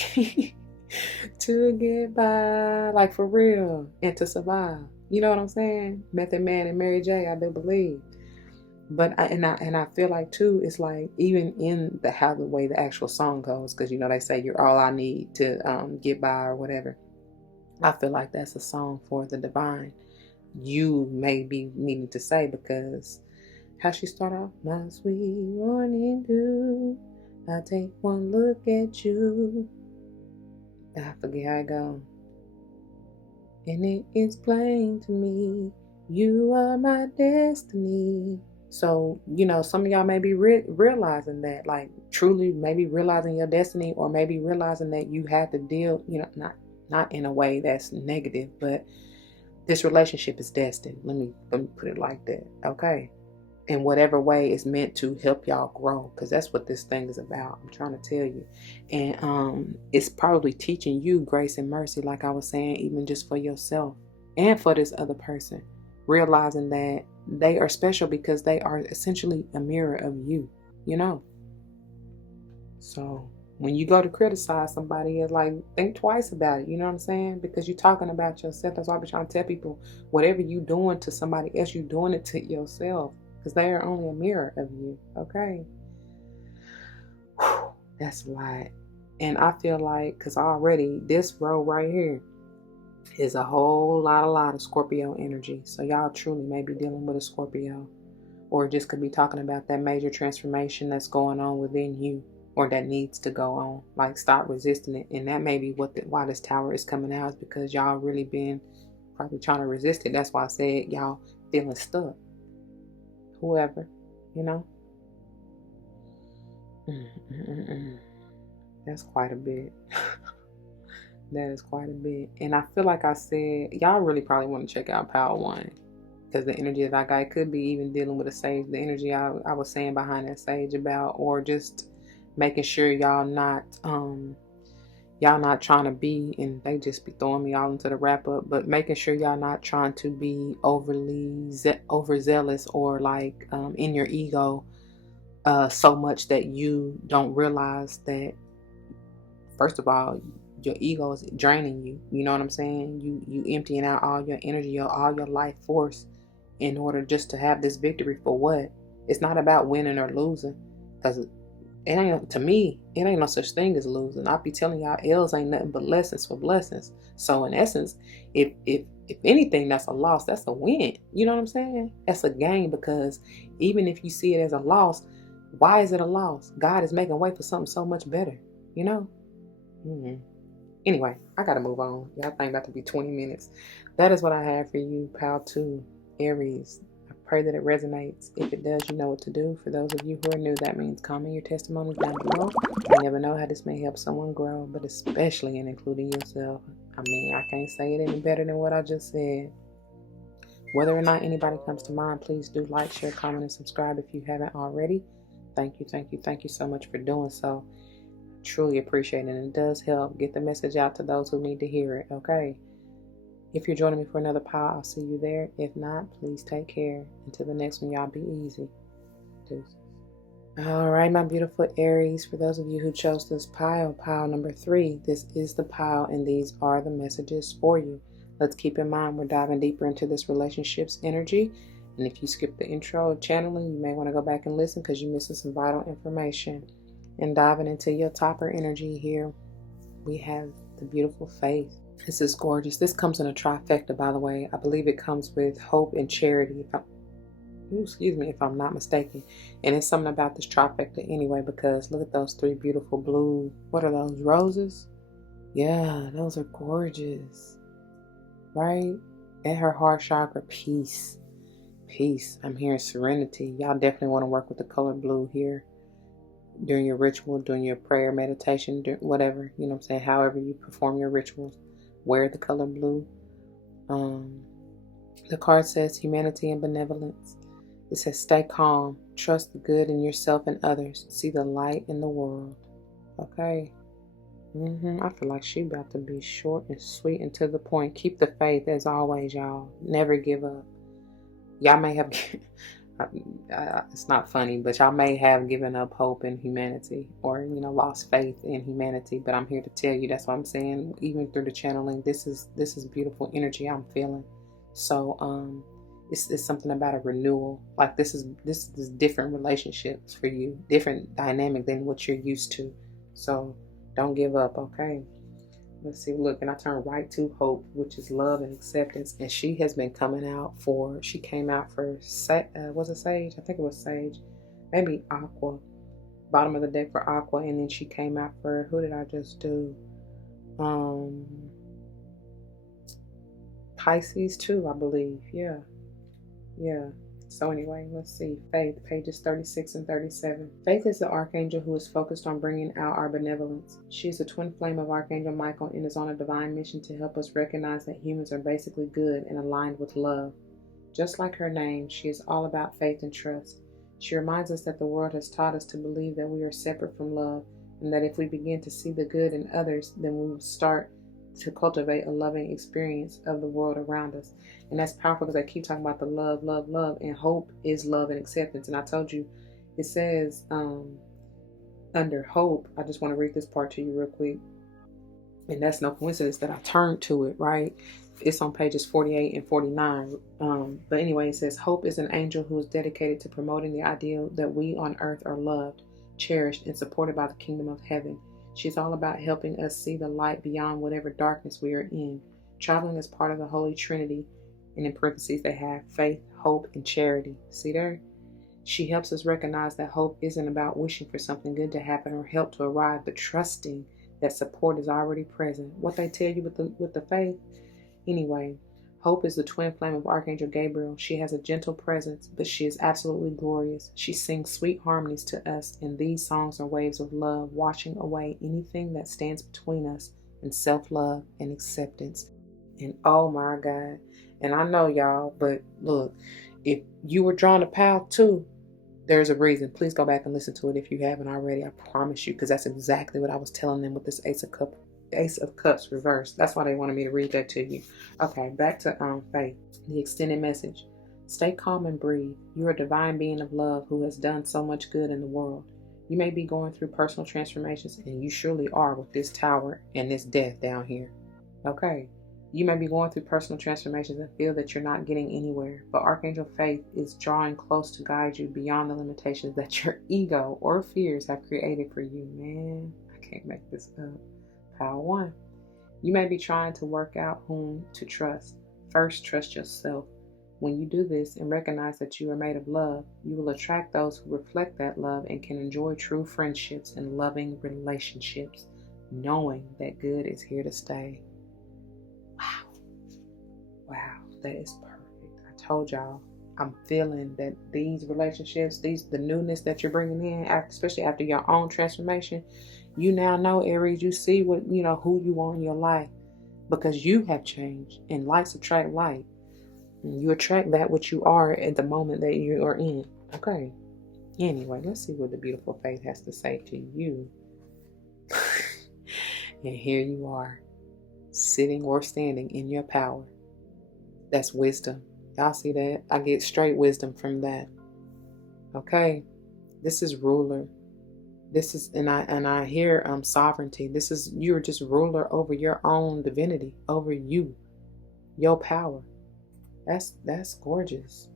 to get by, like, for real, and to survive. You know what I'm saying? Method Man and Mary J, I do believe. But I feel like too, it's like, even in the way the actual song goes, because they say you're all I need to get by or whatever. I feel like that's a song for the divine. You may be needing to say, because how she start off, my sweet morning dew, I take one look at you. I forget how it goes. And it is plain to me, you are my destiny. So, some of y'all may be realizing that, like, truly maybe realizing your destiny, or maybe realizing that you have to deal, not in a way that's negative, but this relationship is destined. Let me put it like that. Okay. In whatever way is meant to help y'all grow, because that's what this thing is about. I'm trying to tell you. And it's probably teaching you grace and mercy, like I was saying, even just for yourself and for this other person, realizing that they are special because they are essentially a mirror of you, So when you go to criticize somebody, it's like, think twice about it. You know what I'm saying? Because you're talking about yourself. That's why I've been trying to tell people, whatever you're doing to somebody else, you're doing it to yourself, because they are only a mirror of you. Okay. Whew, that's a lot. And I feel like, because already this row right here is a whole lot of Scorpio energy. So y'all truly may be dealing with a Scorpio, or just could be talking about that major transformation that's going on within you, or that needs to go on. Like, stop resisting it. And that may be why this tower is coming out, is because y'all really been probably trying to resist it. That's why I said y'all feeling stuck. Whoever, you know. That's quite a bit. That is quite a bit. And I feel like I said, y'all really probably want to check out Power One. Because the energy that I got, it could be even dealing with a sage. The energy I was saying behind that sage about, or just making sure y'all not trying to be, and they just be throwing me all into the wrap up, but making sure y'all not trying to be overzealous or like in your ego so much that you don't realize that, first of all, your ego is draining you. You know what I'm saying? You emptying out all your energy, all your life force in order just to have this victory. For what? It's not about winning or losing, because it ain't, to me, it ain't no such thing as losing. I'll be telling y'all, L's ain't nothing but lessons for blessings. So in essence, if anything that's a loss, that's a win. You know what I'm saying? That's a gain, because even if you see it as a loss, why is it a loss? God is making way for something so much better, you know? Anyway, I gotta move on. Y'all think about to be 20 minutes. That is what I have for you, Pal 2, Aries. I pray that it resonates. If it does, you know what to do. For those of you who are new, that means comment your testimonies down below. You never know how this may help someone grow, but especially and including yourself. I mean, I can't say it any better than what I just said. Whether or not anybody comes to mind, please do like, share, comment, and subscribe if you haven't already. Thank you so much for doing so. Truly appreciate it, and it does help get the message out to those who need to hear it. Okay, if you're joining me for another pile, I'll see you there. If not, please take care. Until the next one, y'all be easy. Deuces. All right, my beautiful Aries, for those of you who chose this pile number 3, this is the pile, and these are the messages for you. Let's keep in mind we're diving deeper into this relationship's energy, and if you skip the intro of channeling, you may want to go back and listen because you're missing some vital information. And diving into your topper energy here, we have the beautiful Faith. This is gorgeous. This comes in a trifecta, by the way. I believe it comes with hope and charity, if I'm not mistaken. And it's something about this trifecta anyway, because look at those 3 beautiful blue, what are those, roses? Yeah, those are gorgeous, right? At her heart chakra, peace. I'm hearing serenity. Y'all definitely want to work with the color blue here during your ritual, during your prayer, meditation, whatever, you know what I'm saying, however you perform your rituals, wear the color blue. The card says humanity and benevolence. It says stay calm, trust the good in yourself and others, see the light in the world. Okay. I feel like she about to be short and sweet and to the point. Keep the faith as always, y'all. Never give up. Y'all may have it's not funny, but y'all may have given up hope in humanity, or lost faith in humanity, but I'm here to tell you, that's what I'm saying, even through the channeling, this is beautiful energy I'm feeling. So it's something about a renewal. Like this is different relationships for you, different dynamic than what you're used to. So don't give up. Okay, let's see. Look, and I turn right to hope, which is love and acceptance. And she has been coming out for, she came out for, was it Sage? I think it was Sage. Maybe Aqua. Bottom of the deck for Aqua. And then she came out for, who did I just do? Pisces too, I believe. Yeah. So anyway, let's see. Faith, pages 36 and 37. Faith is the archangel who is focused on bringing out our benevolence. She is a twin flame of Archangel Michael and is on a divine mission to help us recognize that humans are basically good and aligned with love. Just like her name, she is all about faith and trust. She reminds us that the world has taught us to believe that we are separate from love, and that if we begin to see the good in others, then we will start to cultivate a loving experience of the world around us. And that's powerful, because I keep talking about the love, and hope is love and acceptance. And I told you, it says under hope, I just want to read this part to you real quick, and that's no coincidence that I turned to it, right? It's on pages 48 and 49. But anyway, it says, hope is an angel who is dedicated to promoting the ideal that we on earth are loved, cherished, and supported by the kingdom of heaven. She's all about helping us see the light beyond whatever darkness we are in, traveling as part of the Holy Trinity, and in parentheses they have faith, hope, and charity. See there? She helps us recognize that hope isn't about wishing for something good to happen or help to arrive, but trusting that support is already present. What they tell you with the faith? Anyway, Hope is the twin flame of Archangel Gabriel. She has a gentle presence, but she is absolutely glorious. She sings sweet harmonies to us, and these songs are waves of love, washing away anything that stands between us and self-love and acceptance. And oh my God. And I know y'all, but look, if you were drawn to Pal too, there's a reason. Please go back and listen to it if you haven't already. I promise you, because that's exactly what I was telling them with this Ace of Cups reversed. That's why they wanted me to read that to you. Okay, back to Faith. The extended message. Stay calm and breathe. You're a divine being of love who has done so much good in the world. You may be going through personal transformations, and you surely are with this tower and this death down here. Okay. You may be going through personal transformations and feel that you're not getting anywhere, but Archangel Faith is drawing close to guide you beyond the limitations that your ego or fears have created for you. Man, I can't make this up. Power 1. You may be trying to work out whom to trust. First, trust yourself. When you do this and recognize that you are made of love, you will attract those who reflect that love and can enjoy true friendships and loving relationships, knowing that good is here to stay. Wow, that is perfect. I told y'all, I'm feeling that these relationships, the newness that you're bringing in, especially after your own transformation, you now know, Aries, you see what, who you want in your life because you have changed, and lights attract light. And you attract that which you are at the moment that you are in. Okay. Anyway, let's see what the beautiful Faith has to say to you. And here you are, sitting or standing in your power. That's wisdom. Y'all see that? I get straight wisdom from that. Okay. This is ruler. This is, and I hear sovereignty. This is, you're just ruler over your own divinity, over you, your power. That's gorgeous.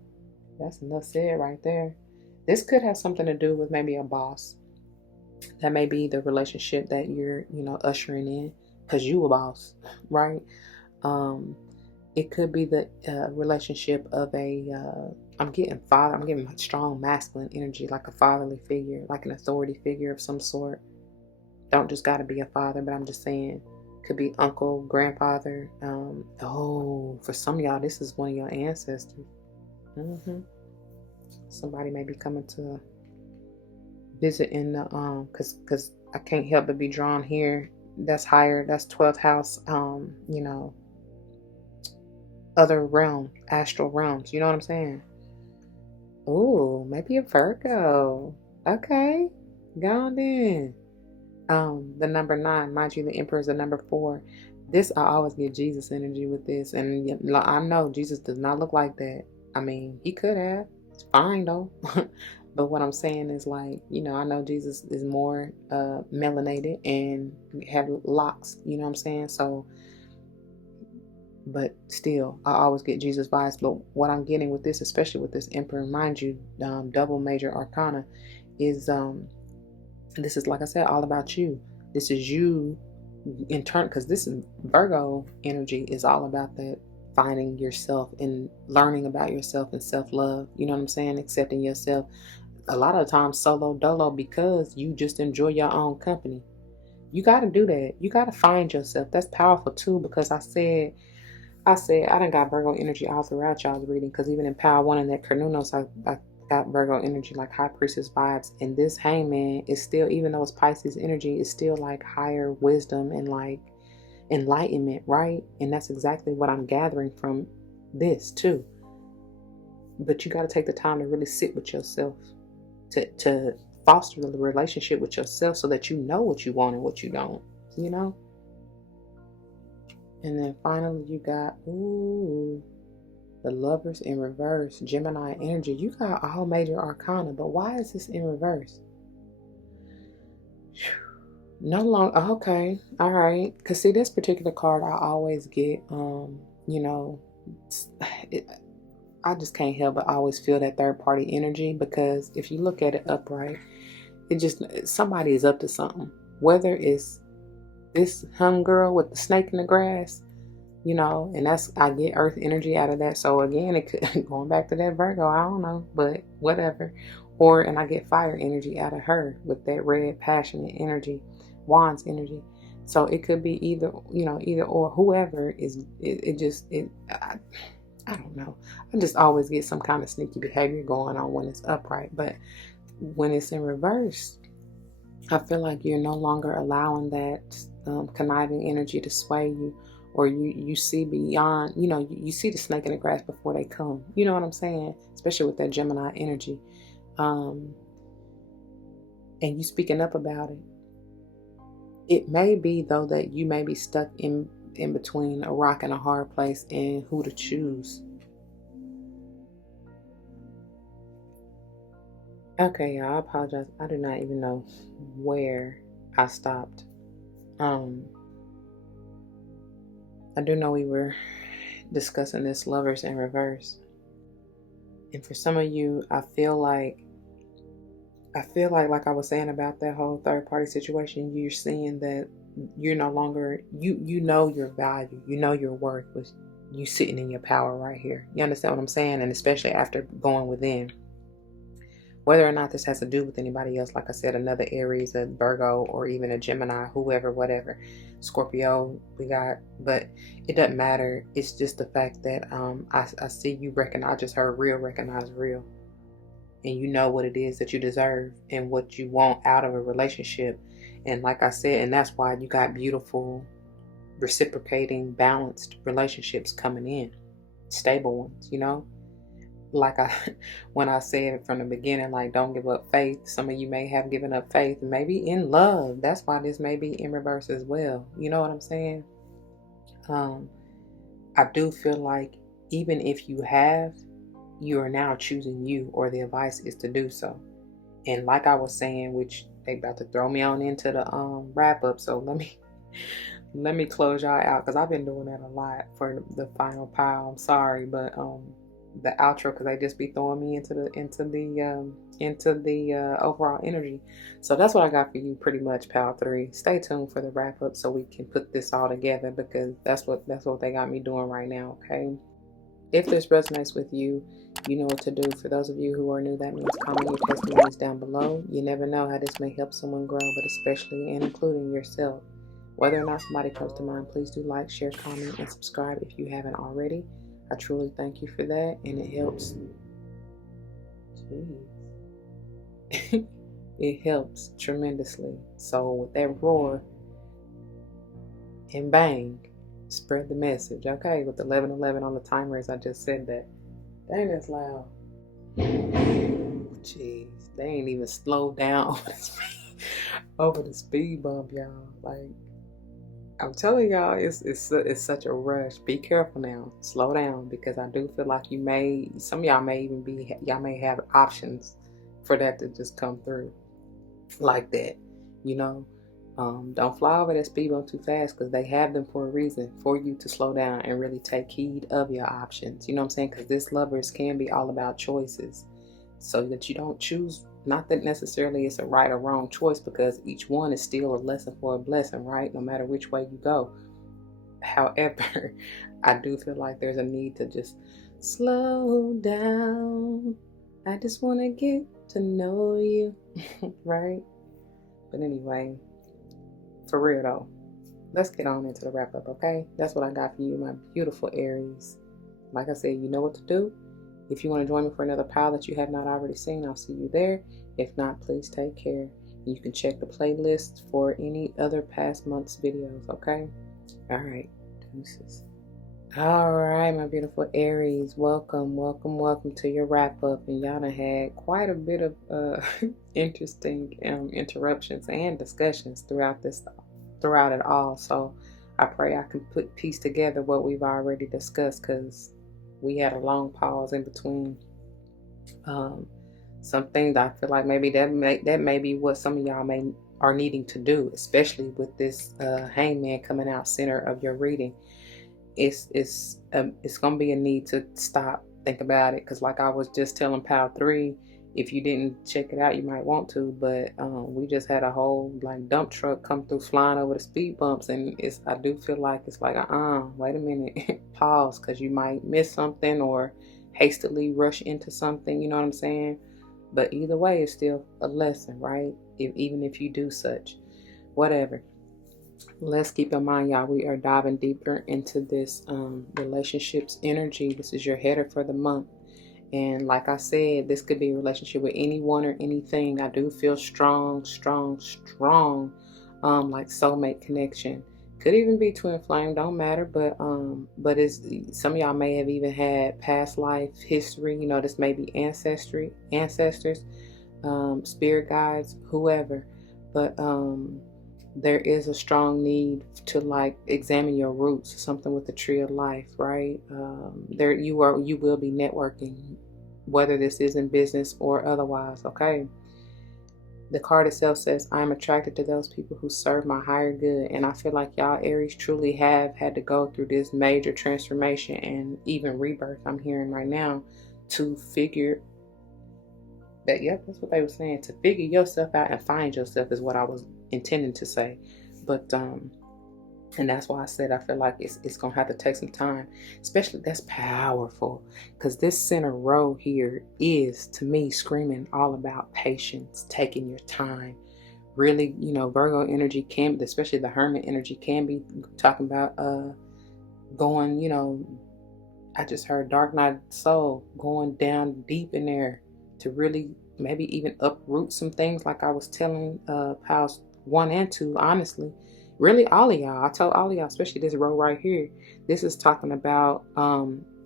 That's enough said right there. This could have something to do with maybe a boss. That may be the relationship that you're, ushering in, because you a boss, right? It could be the relationship of I'm getting strong masculine energy, like a fatherly figure, like an authority figure of some sort. Don't just got to be a father, but I'm just saying, could be uncle, grandfather. For some of y'all, this is one of your ancestors. Somebody may be coming to visit in the, because I can't help but be drawn here. That's higher, that's 12th house, other realms, astral realms. You know what I'm saying? Ooh, maybe a Virgo. Okay, go on then. The number 9, mind you, the Emperor is the number 4. This, I always get Jesus energy with this, and I know Jesus does not look like that. I mean, he could have. It's fine though. But what I'm saying is, like, I know Jesus is more melanated and have locks. You know what I'm saying? So. But still, I always get Jesus vibes. But what I'm getting with this, especially with this Emperor, mind you, double major arcana, is this is, like I said, all about you. This is you in turn, because this is Virgo energy is all about that, finding yourself and learning about yourself and self-love. You know what I'm saying? Accepting yourself. A lot of times solo dolo, because you just enjoy your own company. You got to do that. You got to find yourself. That's powerful too, because I said I done got Virgo energy all throughout y'all's reading, because even in Power 1 and that Cernunnos, I got Virgo energy, like High Priestess vibes. And this Hangman is still, even though it's Pisces energy, is still like higher wisdom and like enlightenment, right? And that's exactly what I'm gathering from this too. But you got to take the time to really sit with yourself, to foster the relationship with yourself, so that you know what you want and what you don't, And then finally you got, the Lovers in reverse, Gemini energy. You got all major arcana, but why is this in reverse? No longer, okay, all right. Because see, this particular card, I always get, I just can't help but always feel that third party energy, because if you look at it upright, somebody is up to something. Whether it's this hung girl with the snake in the grass, and I get earth energy out of that. So again, it could, going back to that Virgo, I don't know, but whatever. And I get fire energy out of her with that red passionate energy, wands energy. So it could be either, either or. Whoever is, I don't know. I just always get some kind of sneaky behavior going on when it's upright. But when it's in reverse, I feel like you're no longer allowing that conniving energy to sway you, or you see beyond, you see the snake in the grass before they come. You know what I'm saying? Especially with that Gemini energy. And you speaking up about it. It may be, though, that you may be stuck in between a rock and a hard place and who to choose. Okay, y'all, I apologize. I do not even know where I stopped. I do know we were discussing this lovers in reverse. And for some of you, I feel like I was saying about that whole third party situation, you're seeing that you're no longer, you know your value, you know your worth with you sitting in your power right here. You understand what I'm saying? And especially after going within. Whether or not this has to do with anybody else, like I said, another Aries, a Virgo, or even a Gemini, whoever, whatever, Scorpio, we got, but it doesn't matter. It's just the fact that I see you recognize, I just heard real, recognize real. And you know what it is that you deserve and what you want out of a relationship. And like I said, and that's why you got beautiful, reciprocating, balanced relationships coming in, stable ones, like when I said from the beginning, like, don't give up faith. Some of you may have given up faith, maybe in love. That's why this may be in reverse as well. You know what I'm saying? I do feel like even if you have, you are now choosing you, or the advice is to do so. And like I was saying, which they about to throw me on into the wrap up, so let me close y'all out, because I've been doing that a lot for the final pile. I'm sorry, but the outro, because they just be throwing me into the overall energy. So that's what I got for you, pretty much, pile 3. Stay tuned for the wrap up so we can put this all together, because that's what they got me doing right now. Okay, if this resonates with you, you know what to do. For those of you who are new, that means comment your testimonies down below. You never know how this may help someone grow, but especially and including yourself. Whether or not somebody comes to mind, please do like, share, comment, and subscribe if you haven't already. I truly thank you for that, and it helps. Jeez. It helps tremendously. So with that roar and bang, spread the message. Okay, with 11:11 on the timer, as I just said that. Dang, that's loud. Jeez, they ain't even slowed down over the speed bump, y'all. Like, I'm telling y'all, it's such a rush. Be careful now. Slow down, because I do feel like some of y'all may have options for that to just come through like that. Don't fly over that speed bump too fast, because they have them for a reason, for you to slow down and really take heed of your options. You know what I'm saying? Because this lovers can be all about choices, so that you don't choose. Not that necessarily it's a right or wrong choice, because each one is still a lesson for a blessing, right? No matter which way you go. However, I do feel like there's a need to just slow down. I just want to get to know you, right? But anyway, for real though, let's get on into the wrap up, okay? That's what I got for you, my beautiful Aries. Like I said, you know what to do. If you want to join me for another pile that you have not already seen, I'll see you there. If not, please take care. You can check the playlist for any other past month's videos, okay? All right, deuces. All right, my beautiful Aries, welcome to your wrap up. And y'all done had quite a bit of interesting interruptions and discussions throughout it all. So I pray I can piece together what we've already discussed, because we had a long pause in between some things. I feel like maybe that may be what some of y'all are needing to do, especially with this hangman coming out center of your reading. It's gonna be a need to stop, think about it, because like I was just telling pile 3, if you didn't check it out, you might want to, but we just had a whole like dump truck come through flying over the speed bumps, and I do feel like it's like wait a minute, pause, because you might miss something or hastily rush into something, you know what I'm saying? But either way, it's still a lesson, right? Even if you do such, whatever. Let's keep in mind, y'all, we are diving deeper into this relationships energy. This is your header for the month. And like I said, this could be a relationship with anyone or anything. I do feel strong, like soulmate connection. Could even be twin flame, don't matter. But it's, some of y'all may have even had past life history. You know, this may be ancestors, spirit guides, whoever. But there is a strong need to like examine your roots, something with the tree of life, right? There you will be networking, whether this is in business or otherwise. Okay, the card itself says, I'm attracted to those people who serve my higher good. And I feel like y'all Aries truly have had to go through this major transformation and even rebirth, I'm hearing right now, to figure that, yep, that's what they were saying, to figure yourself out and find yourself is what I was intending to say. But and that's why I said I feel like it's gonna have to take some time. Especially, that's powerful, because this center row here is, to me, screaming all about patience, taking your time. Really, you know, Virgo energy can, especially the Hermit energy, can be talking about going, you know, I just heard Dark Night Soul, going down deep in there to really maybe even uproot some things, like I was telling Pals 1 and 2, honestly. Really, all of y'all. I told all of y'all, especially this row right here. This is talking about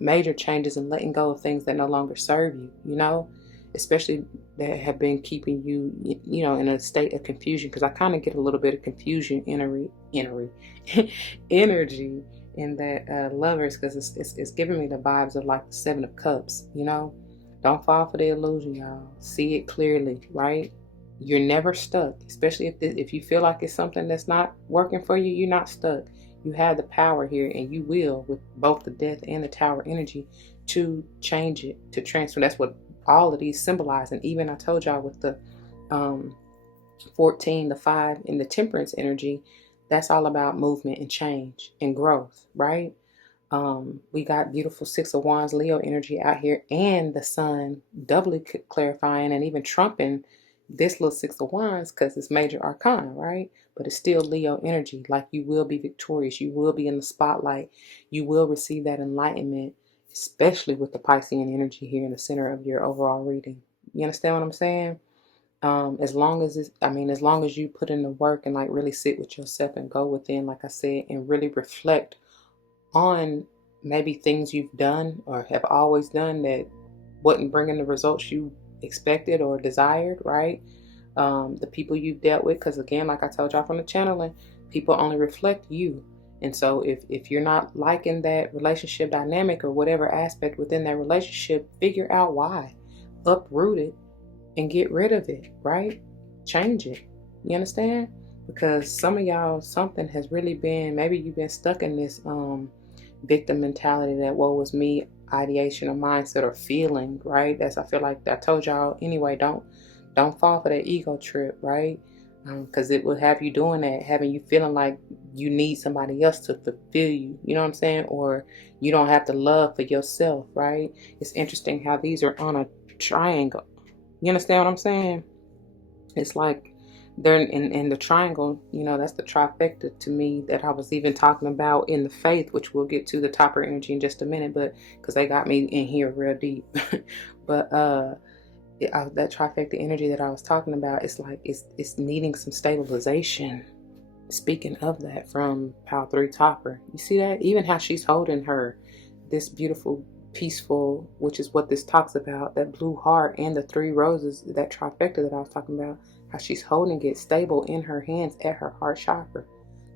major changes and letting go of things that no longer serve you, you know, especially that have been keeping you, you know, in a state of confusion. Because I kind of get a little bit of confusion energy in that Lovers, because it's giving me the vibes of like the Seven of Cups, you know. Don't fall for the illusion, y'all. See it clearly, right? You're never stuck, especially if you feel like it's something that's not working for you. You're not stuck. You have the power here, and you will, with both the Death and the Tower energy, to change it, to transfer. That's what all of these symbolize. And even I told y'all with the 14, the 5, and the Temperance energy, that's all about movement and change and growth, right? We got beautiful Six of Wands, Leo energy out here, and the Sun doubly clarifying and even trumping this little Six of Wands, because it's major arcana, right? But it's still Leo energy. Like, you will be victorious. You will be in the spotlight. You will receive that enlightenment, especially with the Piscean energy here in the center of your overall reading. You understand what I'm saying? As long as as long as you put in the work and like really sit with yourself and go within, like I said, and really reflect on maybe things you've done or have always done that wasn't bringing the results you expected or desired, right? The people you've dealt with, because again, like I told y'all from the channeling, people only reflect you. And so if you're not liking that relationship dynamic or whatever aspect within that relationship, figure out why, uproot it, and get rid of it, right? Change it. You understand? Because some of y'all, something has really been, maybe you've been stuck in this victim mentality, that woe was me ideation or mindset or feeling, right? That's, I feel like I told y'all anyway, don't fall for that ego trip, right? Because it will have you doing that, having you feeling like you need somebody else to fulfill you, you know what I'm saying? Or you don't have to love for yourself, right? It's interesting how these are on a triangle. You understand what I'm saying? It's like they're in the triangle, you know, that's the trifecta to me that I was even talking about in the faith, which we'll get to the topper energy in just a minute, but because they got me in here real deep. But that trifecta energy that I was talking about, it's like it's needing some stabilization. Speaking of that, from Power 3 Topper, you see that? Even how she's holding her, this beautiful, peaceful, which is what this talks about, that blue heart and the 3 roses, that trifecta that I was talking about, how she's holding it stable in her hands at her heart chakra.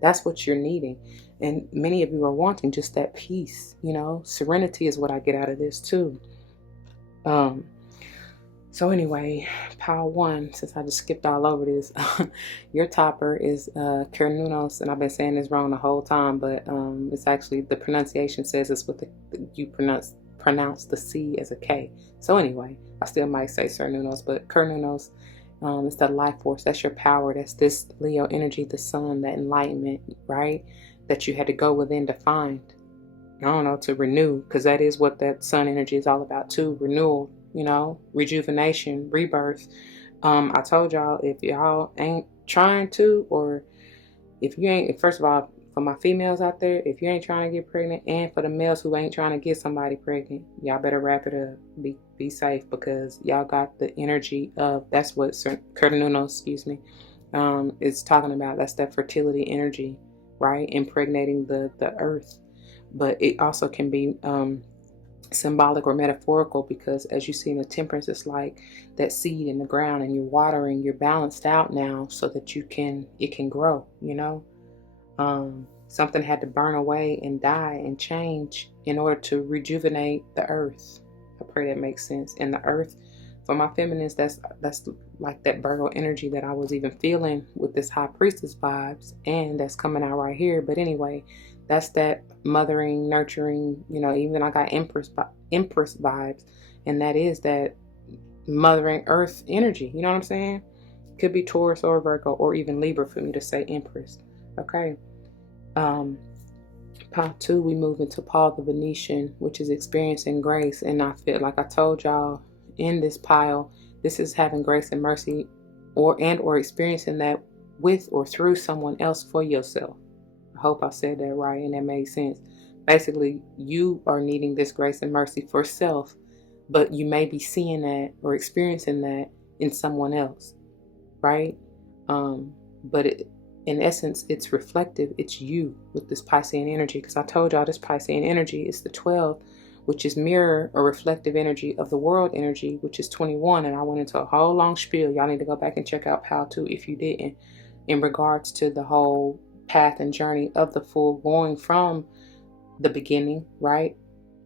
That's what you're needing. And many of you are wanting just that peace, you know. Serenity is what I get out of this too. So anyway, Power 1, since I just skipped all over this, your topper is Cernunnos, and I've been saying this wrong the whole time, but it's actually, the pronunciation says it's with you pronounce the C as a K. So anyway, I still might say Cernunnos, but Cernunnos, it's the life force. That's your power. That's this Leo energy, the sun, that enlightenment, right? That you had to go within to find. I don't know, to renew, because that is what that sun energy is all about too, renewal. You know, rejuvenation, rebirth. I told y'all, if y'all ain't trying to, or if you ain't, first of all, for my females out there, if you ain't trying to get pregnant, and for the males who ain't trying to get somebody pregnant, y'all better wrap it up. Be safe, because y'all got the energy of, that's what Cernunnos, excuse me, is talking about. That's that fertility energy, right? Impregnating the earth. But it also can be symbolic or metaphorical, because as you see in the temperance, it's like that seed in the ground, and you're watering, you're balanced out now so that it can grow, something had to burn away and die and change in order to rejuvenate the earth. I pray that makes sense. And the earth, for my feminines, that's like that Virgo energy that I was even feeling with this high priestess vibes, and that's coming out right here. But anyway, that's that mothering, nurturing, even I got empress vibes, and that is that mothering earth energy. You know what I'm saying? Could be Taurus or Virgo or even Libra for me to say empress. Okay. Pile 2, we move into Paul the Venetian, which is experiencing grace. And I feel like I told y'all in this pile, this is having grace and mercy, or experiencing that with or through someone else for yourself. I hope I said that right and that made sense. Basically, you are needing this grace and mercy for self, but you may be seeing that or experiencing that in someone else, right? But in essence, it's reflective. It's you with this Piscean energy, because I told y'all this Piscean energy is the 12, which is mirror or reflective energy of the world energy, which is 21. And I went into a whole long spiel. Y'all need to go back and check out Pal 2 if you didn't, in regards to the whole path and journey of the Fool, going from the beginning, right,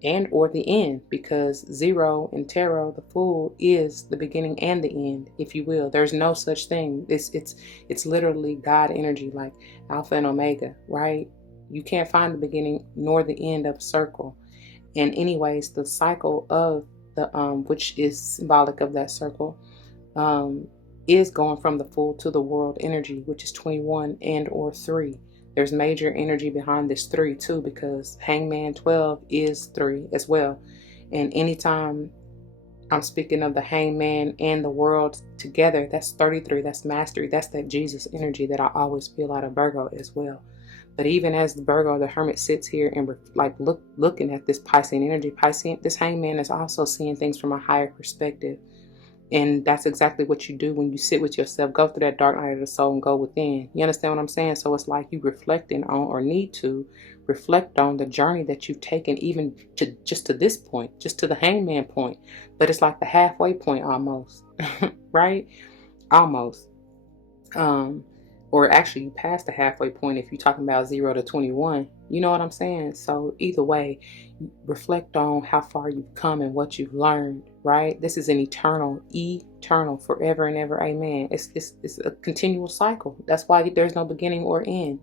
and or the end, because 0 in tarot, the Fool, is the beginning and the end, if you will. There's no such thing. It's literally God energy, like Alpha and Omega, right? You can't find the beginning nor the end of a circle. And anyways, the cycle of the which is symbolic of that circle, is going from the Fool to the world energy, which is 21 and or 3. There's major energy behind this 3 too, because Hangman 12 is 3 as well. And anytime I'm speaking of the Hangman and the world together, that's 33. That's mastery. That's that Jesus energy that I always feel out of Virgo as well. But even as the Virgo, the Hermit, sits here and looking at this Piscean energy, this Hangman is also seeing things from a higher perspective. And that's exactly what you do when you sit with yourself, go through that dark night of the soul and go within. You understand what I'm saying? So it's like you reflecting on, or need to reflect on, the journey that you've taken, even to this point, just to the Hangman point. But it's like the halfway point almost, right? Almost. Or actually you passed the halfway point if you're talking about 0 to 21. You know what I'm saying? So either way, reflect on how far you've come and what you've learned, right? This is an eternal, forever and ever, amen. It's a continual cycle. That's why there's no beginning or end.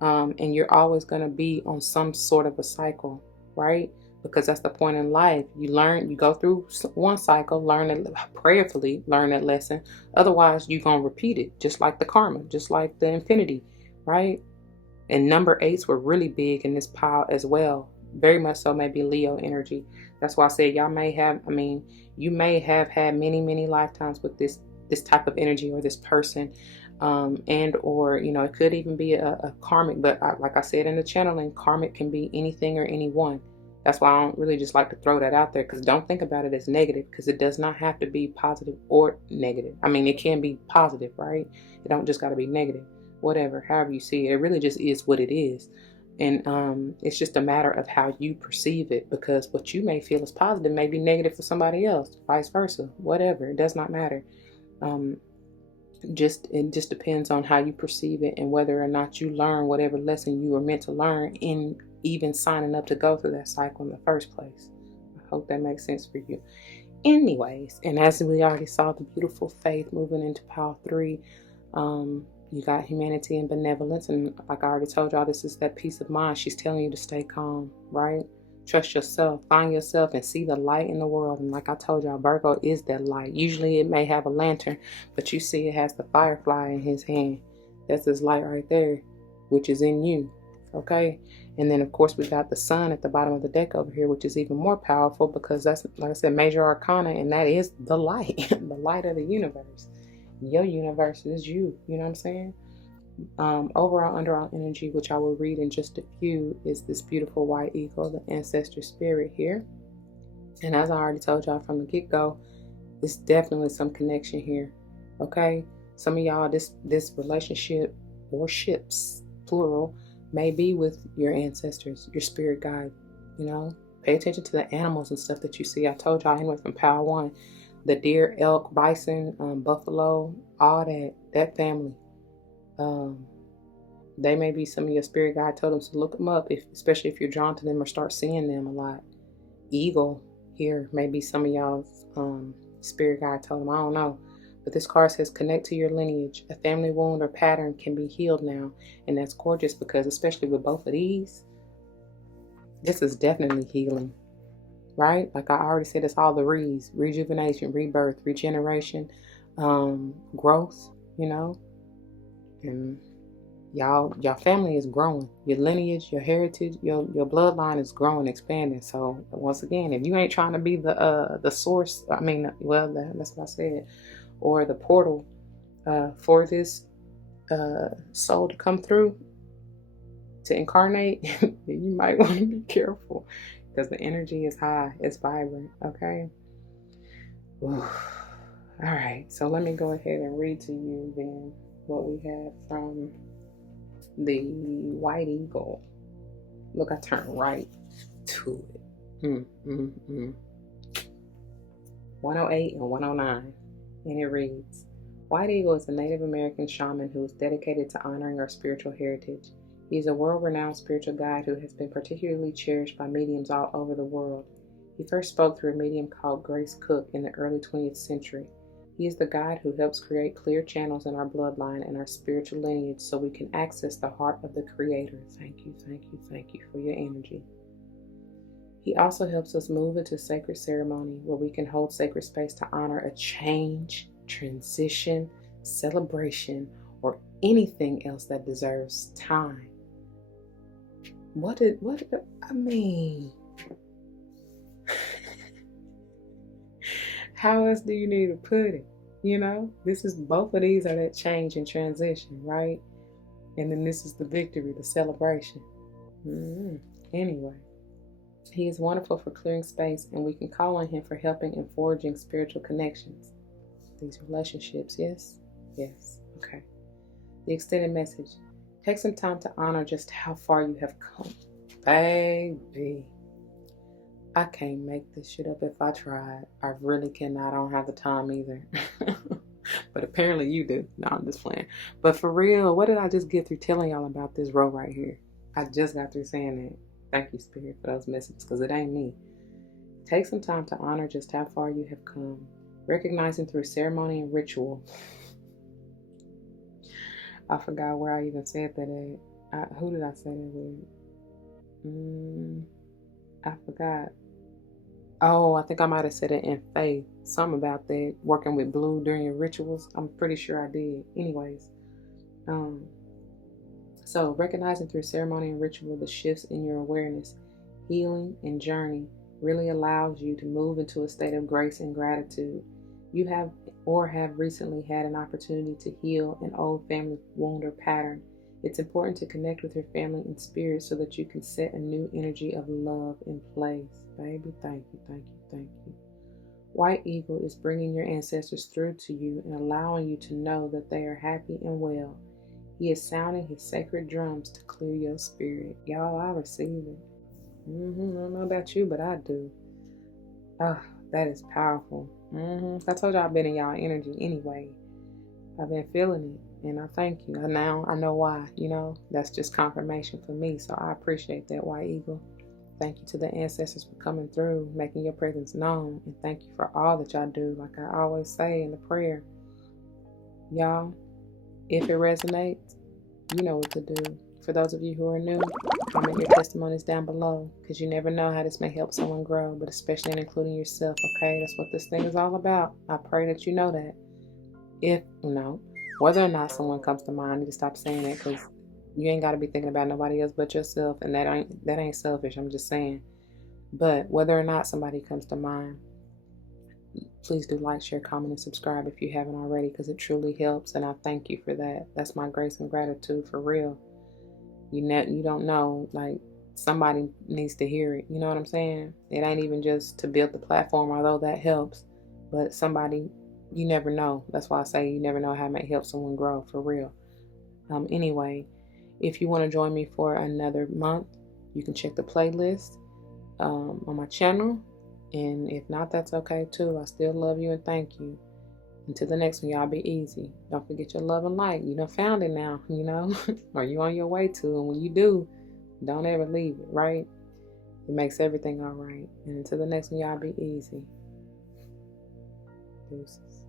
And you're always going to be on some sort of a cycle, right? Because that's the point in life. You go through one cycle, prayerfully learn that lesson. Otherwise, you're going to repeat it, just like the karma, just like the infinity, right? And number 8s were really big in this pile as well. Very much so, maybe Leo energy. That's why I said you may have had many, many lifetimes with this type of energy or this person. And or it could even be a karmic, but like I said in the channeling, karmic can be anything or anyone. That's why I don't really just like to throw that out there, because don't think about it as negative, because it does not have to be positive or negative. It can be positive, right? It don't just got to be negative. Whatever, however you see it, it really just is what it is. And it's just a matter of how you perceive it, because what you may feel is positive may be negative for somebody else, vice versa, whatever. It does not matter. It just depends on how you perceive it, and whether or not you learn whatever lesson you were meant to learn in even signing up to go through that cycle in the first place. I hope that makes sense for you. Anyways, and as we already saw, the beautiful Faith moving into pile 3. You got humanity and benevolence, and like I already told y'all, this is that peace of mind. She's telling you to stay calm, right? Trust yourself, find yourself, and see the light in the world. And like I told y'all, Virgo is that light. Usually it may have a lantern, but you see it has the firefly in his hand. That's his light right there, which is in you, okay? And then of course we got the sun at the bottom of the deck over here, which is even more powerful, because that's, like I said, major arcana, and that is the light, the light of the universe. Your universe is you know what I'm saying? Overall underall energy, which I will read in just a few, is this beautiful white eagle, the ancestor spirit here. And as I already told y'all from the get-go, it's definitely some connection here. Okay? Some of y'all, this relationship or ships, plural, may be with your ancestors, your spirit guide. You know? Pay attention to the animals and stuff that you see. I told y'all anyway from Power One. The deer, elk, bison, buffalo, all that family. They may be some of your spirit guide totems, so look them up, especially if you're drawn to them or start seeing them a lot. Eagle here may be some of y'all's spirit guide totem. I don't know. But this card says connect to your lineage. A family wound or pattern can be healed now. And that's gorgeous because especially with both of these, this is definitely healing. Right? Like I already said, it's all the re's. Rejuvenation, rebirth, regeneration, growth, you know. And y'all family is growing. Your lineage, your heritage, your bloodline is growing, expanding. So once again, if you ain't trying to be the source, I mean, well, that's what I said, or the portal for this soul to come through, to incarnate, you might want to be careful because the energy is high, it's vibrant. Okay. Ooh. All right, so let me go ahead and read to you then what we have from the white eagle. Look, I turned right to it. 108 and 109. And it reads, White Eagle is a Native American shaman who is dedicated to honoring our spiritual heritage. He is a world-renowned spiritual guide who has been particularly cherished by mediums all over the world. He first spoke through a medium called Grace Cook in the early 20th century. He is the guide who helps create clear channels in our bloodline and our spiritual lineage so we can access the heart of the Creator. Thank you, thank you, thank you for your energy. He also helps us move into sacred ceremony where we can hold sacred space to honor a change, transition, celebration, or anything else that deserves time. I mean, how else do you need to put it? You know, both of these are that change and transition, right? And then this is the victory, the celebration. Anyway, he is wonderful for clearing space, and we can call on him for helping and forging spiritual connections. These relationships, yes? Yes, okay. The extended message. Take some time to honor just how far you have come. Baby, I can't make this shit up if I tried. I really cannot. I don't have the time either. But apparently you do. No, I'm just playing. But for real, what did I just get through telling y'all about this row right here? I just got through saying that. Thank you, Spirit, for those messages, because it ain't me. Take some time to honor just how far you have come, recognizing through ceremony and ritual. I forgot where I even said that at. Who did I say that with? I forgot. Oh, I think I might have said it in faith. Something about that, working with blue during your rituals. I'm pretty sure I did. Anyways. So recognizing through ceremony and ritual the shifts in your awareness, healing, and journey really allows you to move into a state of grace and gratitude. You have recently had an opportunity to heal an old family wound or pattern. It's important to connect with your family in spirit so that you can set a new energy of love in place. Baby, thank you, thank you, thank you. White Eagle is bringing your ancestors through to you and allowing you to know that they are happy and well. He is sounding his sacred drums to clear your spirit. Y'all, I receive it. I don't know about you, but I do. That is powerful. I told y'all I've been in y'all energy anyway. I've been feeling it, and I thank you. Now I know why. You know, that's just confirmation for me. So I appreciate that, White Eagle. Thank you to the ancestors for coming through, making your presence known, and thank you for all that y'all do. Like I always say in the prayer, y'all, if it resonates, you know what to do. For those of you who are new, comment your testimonies down below, because you never know how this may help someone grow, but especially in including yourself, okay? That's what this thing is all about. I pray that you know that. If, whether or not someone comes to mind, I need to stop saying it, because you ain't got to be thinking about nobody else but yourself, and that ain't selfish, I'm just saying. But whether or not somebody comes to mind, Please do like, share, comment, and subscribe if you haven't already, because it truly helps, and I thank you for that. That's my grace and gratitude, for real. You don't know, like, somebody needs to hear it. You know what I'm saying? It ain't even just to build the platform, although that helps, but somebody, you never know. That's why I say you never know how it may help someone grow, for real. Anyway, if you want to join me for another month, you can check the playlist on my channel. And if not, that's okay too. I still love you and thank you. Until the next one, y'all be easy. Don't forget your love and light. You done found it now, or you on your way to. And when you do, don't ever leave it, right? It makes everything all right. And until the next one, y'all be easy. Deuces.